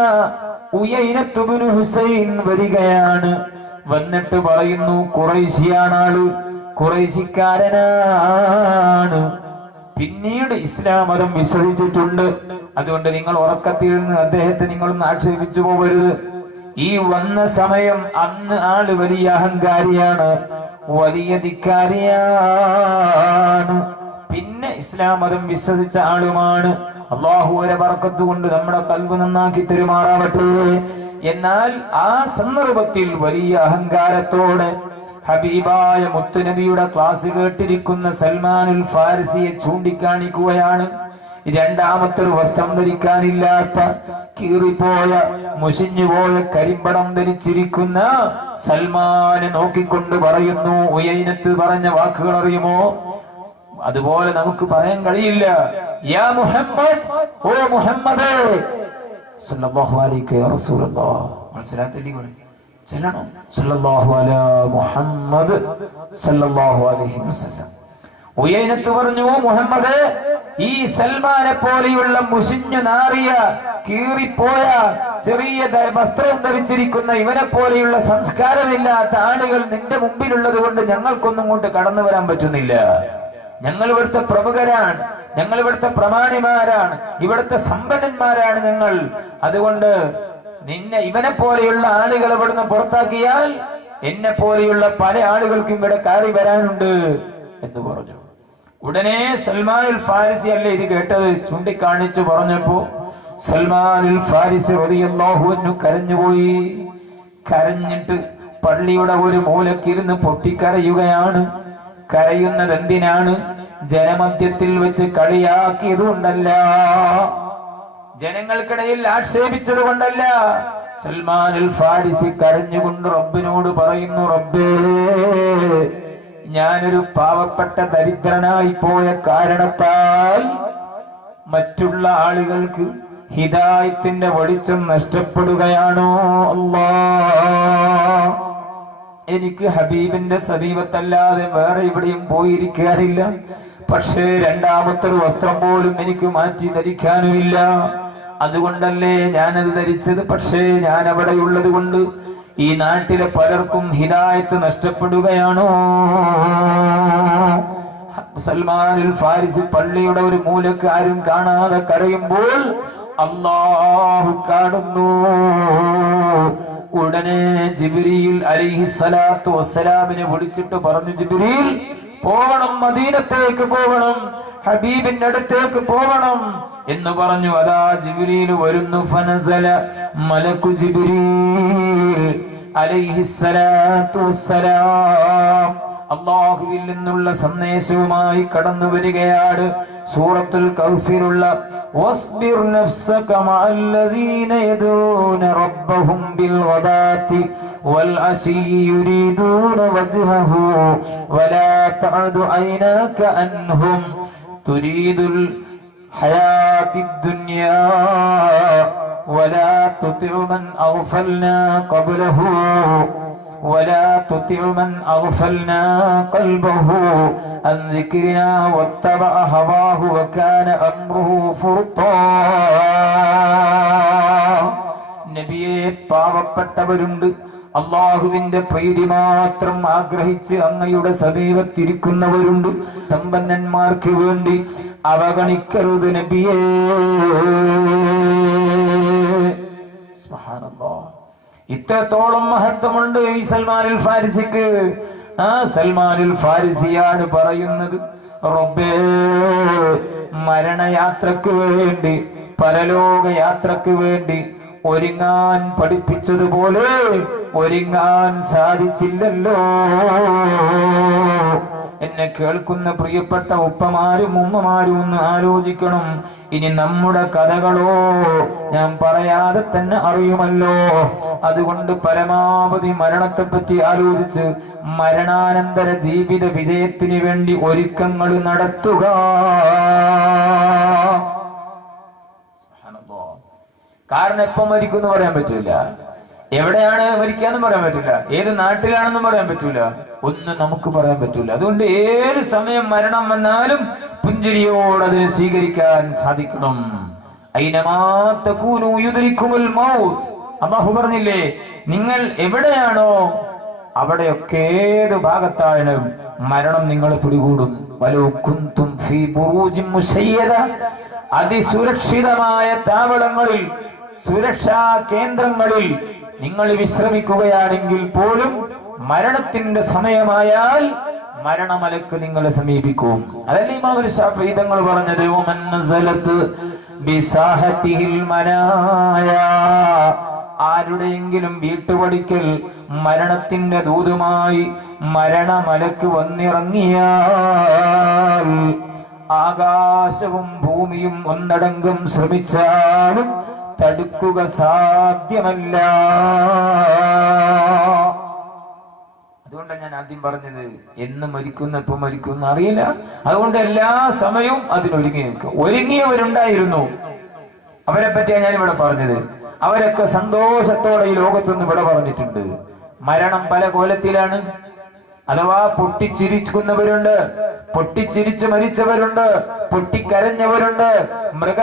ഉയൈനത്ത് ഇബ്നു ഹുസൈൻ വരികയാണ്. വന്നിട്ട് പറയുന്നു, ഖുറൈശിയാണ് ആള്, ഖുറൈശിക്കാരനാണ്. പിന്നീട് ഇസ്ലാം മതം വിശ്വസിച്ചിട്ടുണ്ട്. അതുകൊണ്ട് നിങ്ങൾ ഉറക്കത്തിൽ നിന്ന് അദ്ദേഹത്തെ നിങ്ങളൊന്നും ആക്ഷേപിച്ചു പോകരുത്. ഈ വന്ന സമയം അന്ന് ആള് വലിയ അഹങ്കാരിയാണ്, വലിയ ധിക്കാരിയാണ്. പിന്നെ ഇസ്ലാം മതം വിശ്വസിച്ച ആളുമാണ്. അല്ലാഹുവിന്റെ ബർക്കത്ത് കൊണ്ട് നമ്മുടെ ഖൽബ് നന്നാക്കി തെരുമാറാവട്ടെ. എന്നാൽ ആ സന്ദർഭത്തിൽ വലിയ അഹങ്കാരത്തോടെ ഹബീബായ മുത്തുനബിയുടെ ക്ലാസ് കേട്ടിരിക്കുന്ന സൽമാനുൽ ഫാരിസിയെ ചൂണ്ടിക്കാണിക്കുകയാണ്. രണ്ടാമത്തെ ഒരു വസ്ത്രം ധരിക്കാനില്ലാത്ത, കീറിപ്പോയ, മുഷിഞ്ഞുപോയ കരിമ്പടം ധരിച്ചിരിക്കുന്ന സൽമാനെ നോക്കിക്കൊണ്ട് പറയുന്നു, ഉയൈനത്ത് പറഞ്ഞ വാക്കുകൾ അറിയുമോ? അതുപോലെ നമുക്ക് പറയാൻ കഴിയില്ല. യാ മുഹമ്മദ്, ഓ മുഹമ്മദേ സല്ലല്ലാഹു അലൈഹി റസൂലുള്ളാഹ്. മനസ്സിലാത്തില്ലേ? ചെല്ലണം. സല്ലല്ലാഹു അലാ മുഹമ്മദ് സല്ലല്ലാഹു അലൈഹി വസല്ലം. ഉയൈനത്ത് പറഞ്ഞു, ഓ മുഹമ്മദേ, ഈ സൽമാനെ പോലെയുള്ള മുഷിഞ്ഞു നാറിയ, കീറിപ്പോയ, ചെറിയ വസ്ത്രം ധരിച്ചിരിക്കുന്ന ഇവനെ പോലെയുള്ള സംസ്കാരമില്ലാത്ത ആളുകൾ നിന്റെ മുമ്പിലുള്ളത് കൊണ്ട് ഞങ്ങൾക്കൊന്നും കൊണ്ട് കടന്നു വരാൻ പറ്റുന്നില്ല. ഞങ്ങൾ ഇവിടുത്തെ പ്രമുഖരാണ്, ഞങ്ങൾ ഇവിടുത്തെ പ്രമാണിമാരാണ്, ഇവിടുത്തെ സമ്പന്നന്മാരാണ് ഞങ്ങൾ. അതുകൊണ്ട് നിന്നെ, ഇവനെ പോലെയുള്ള ആളുകൾ ഇവിടുന്ന് പുറത്താക്കിയാൽ എന്നെ പോലെയുള്ള പല ആളുകൾക്കും ഇവിടെ കയറി വരാനുണ്ട് എന്ന് പറഞ്ഞു. ഉടനെ സൽമാനുൽ ഫാരിസി അല്ലേ ഇത് കേട്ടത്, ചൂണ്ടിക്കാണിച്ചു പറഞ്ഞപ്പോ സൽമാനുൽ ഫാരിസി റളിയല്ലാഹു അൻഹു കരഞ്ഞുപോയി. കരഞ്ഞിട്ട് പള്ളിയുടെ ഒരു മൂലക്കിരുന്ന് പൊട്ടിക്കരയുകയാണ്. കരയുന്നത് എന്തിനാണ്? ജനമധ്യത്തിൽ വെച്ച് കളിയാക്കിയത് കൊണ്ടല്ല, ജനങ്ങൾക്കിടയിൽ ആക്ഷേപിച്ചത് കൊണ്ടല്ല. സൽമാനുൽ ഫാരിസി കരഞ്ഞുകൊണ്ട് റബ്ബിനോട് പറയുന്നു, റബ്ബേ, ഞാനൊരു പാവപ്പെട്ട ദരിദ്രനായി പോയ കാരണത്താൽ മറ്റുള്ള ആളുകൾക്ക് ഹിദായത്തിന്റെ വെളിച്ചം നഷ്ടപ്പെടുകയാണോ അല്ലാഹ്? എനിക്ക് ഹബീബിന്റെ സമീപത്തല്ലാതെ വേറെ എവിടെയും പോയിരിക്കാറില്ല. പക്ഷേ രണ്ടാമത്തെ വസ്ത്രം പോലും എനിക്ക് മാറ്റി ധരിക്കാനുമില്ല. അതുകൊണ്ടല്ലേ ഞാനത് ധരിച്ചത്. പക്ഷേ ഞാൻ അവിടെയുള്ളത് കൊണ്ട് ഈ നാട്ടിലെ പലർക്കും ഹിദായത്ത് നഷ്ടപ്പെടുകയാണോ? സൽമാനുൽ ഫാരിസി പള്ളിയുടെ ഒരു മൂലക്ക് ആരും കാണാതെ കരയുമ്പോൾ അല്ലാഹു കാണുന്നു. ഉടനെ ജിബ്രീൽ അലൈഹിസ്സലാത്തു വസ്സലാമിനെ വിളിച്ചിട്ട് പറഞ്ഞു, ജിബ്രീൽ പോകണം, മദീനത്തേക്ക് പോകണം, ഹബീബിന്റെ അടുത്തേക്ക് പോകണം എന്ന് പറഞ്ഞു. അതാ ജിബ്രീൽ വരുന്നു. ഫനസല മലക്കു ജിബ്രീൽ അലൈഹിസ്സലാത്തു വസ്സലാം അല്ലാഹുവിൽ നിന്നുള്ള സന്ദേശവുമായി കടന്നു വരികയാണ്. സൂറത്തുൽ കഹ്ഫിലുള്ള വസ്ബിർ നഫ്സക മഅല്ലദീന യദൂന റബ്ബഹും ബിൽ ഗദാതി വൽ അശി യുരീദൂന വജ്ഹഹു വലാ തഅദു ഐനാക അൻഹും തുരീദുൽ ഹയാത്തിദ് ദുനിയാ വലാ തുതിഉ മൻ അഗ്ഫൽനാ ഖബ്ലഹു ولا تطع من أغفلنا قلبه عن ذكرنا واتبع هواه وكان أمره فرطا. നബിയെ, പാവപ്പെട്ടവരുണ്ട്, അള്ളാഹുവിന്റെ പ്രീതി മാത്രം ആഗ്രഹിച്ച് അങ്ങയുടെ സമീപത്തിരിക്കുന്നവരുണ്ട്. സമ്പന്നന്മാർക്ക് വേണ്ടി അവഗണിക്കരുത് നബിയേ. സുബ്ഹാനല്ലാഹ്. ഇത്രത്തോളം മഹത്വമുണ്ട് ഈ സൽമാനുൽ ഫാരിസിക്ക്. ആ സൽമാനുൽ ഫാരിസിയാണ് പറയുന്നത്, റബ്ബേ, മരണയാത്രക്ക് വേണ്ടി, പരലോക യാത്രക്ക് വേണ്ടി ഒരുങ്ങാൻ പഠിപ്പിച്ചതുപോലെ ഒരുങ്ങാൻ സാധിച്ചില്ലല്ലോ. എന്നെ കേൾക്കുന്ന പ്രിയപ്പെട്ട ഉപ്പമാരും ഉമ്മമാരും ഒന്ന് ആലോചിക്കണം. ഇനി നമ്മുടെ കഥകളോ ഞാൻ പറയാതെ തന്നെ അറിയുമല്ലോ. അതുകൊണ്ട് പരമാവധി മരണത്തെപ്പറ്റി ആലോചിച്ച് മരണാനന്തര ജീവിത വിജയത്തിന് വേണ്ടി ഒരുക്കങ്ങൾ നടത്തുക. കാരണം എപ്പം മരിക്കുമെന്ന് പറയാൻ പറ്റില്ല, എവിടെയാണ് മരിക്കാന്ന് പറയാൻ പറ്റില്ല, ഏത് നാട്ടിലാണെന്നും പറയാൻ പറ്റൂല, ഒന്നും നമുക്ക് പറയാൻ പറ്റൂല. അതുകൊണ്ട് ഏത് സമയം മരണം വന്നാലും പുഞ്ചിരിയോട് അതിനെ സ്വീകരിക്കാൻ സാധിക്കണം. അല്ലാഹു പറഞ്ഞില്ലേ, നിങ്ങൾ എവിടെയാണോ അവിടെയൊക്കെ ഏത് ഭാഗത്താണ് മരണം നിങ്ങളെ പിടികൂടും. വലൗ കുന്തും ഫീ ബുറൂജിൻ മുശയ്യദ, അതിസുരക്ഷിതമായ താവളങ്ങളിൽ, സുരക്ഷാ കേന്ദ്രങ്ങളിൽ നിങ്ങൾ വിശ്രമിക്കുകയാണെങ്കിൽ പോലും മരണത്തിന്റെ സമയമായാൽ മരണമലക്ക് നിങ്ങളെ സമീപിക്കും. അതല്ലേ ഇമാം ശാഫിഈ തങ്ങൾ പറഞ്ഞത്, വമൻ നസലത് ബിസാഹതിഹിൽ മനായാ, ആരുടെയെങ്കിലും വീട്ടുപടിക്കൽ മരണത്തിന്റെ ദൂതുമായി മരണമലക്ക് വന്നിറങ്ങിയാൽ ആകാശവും ഭൂമിയും ഒന്നടങ്കം ശ്രമിച്ചാലും തടുക്കുക സാധ്യമല്ല. അതുകൊണ്ടാണ് ഞാൻ ആദ്യം പറഞ്ഞത്, എന്ന് മരിക്കുന്ന എപ്പോ മരിക്കുന്ന അറിയില്ല. അതുകൊണ്ട് എല്ലാ സമയവും അതിനൊരുങ്ങി നിൽക്കുക. ഒരുങ്ങിയവരുണ്ടായിരുന്നു, അവരെ പറ്റിയാണ് ഞാൻ ഇവിടെ പറഞ്ഞത്. അവരൊക്കെ സന്തോഷത്തോടെ ഈ ലോകത്തുനിന്ന് ഇവിടെ പറഞ്ഞിട്ടുണ്ട്. മരണം പല കോലത്തിലാണ്. അഥവാ പൊട്ടിച്ചിരിക്കുന്നവരുണ്ട്, പൊട്ടിച്ചിരിച്ച് മരിച്ചവരുണ്ട്, പൊട്ടിക്കരഞ്ഞവരുണ്ട്, മൃഗ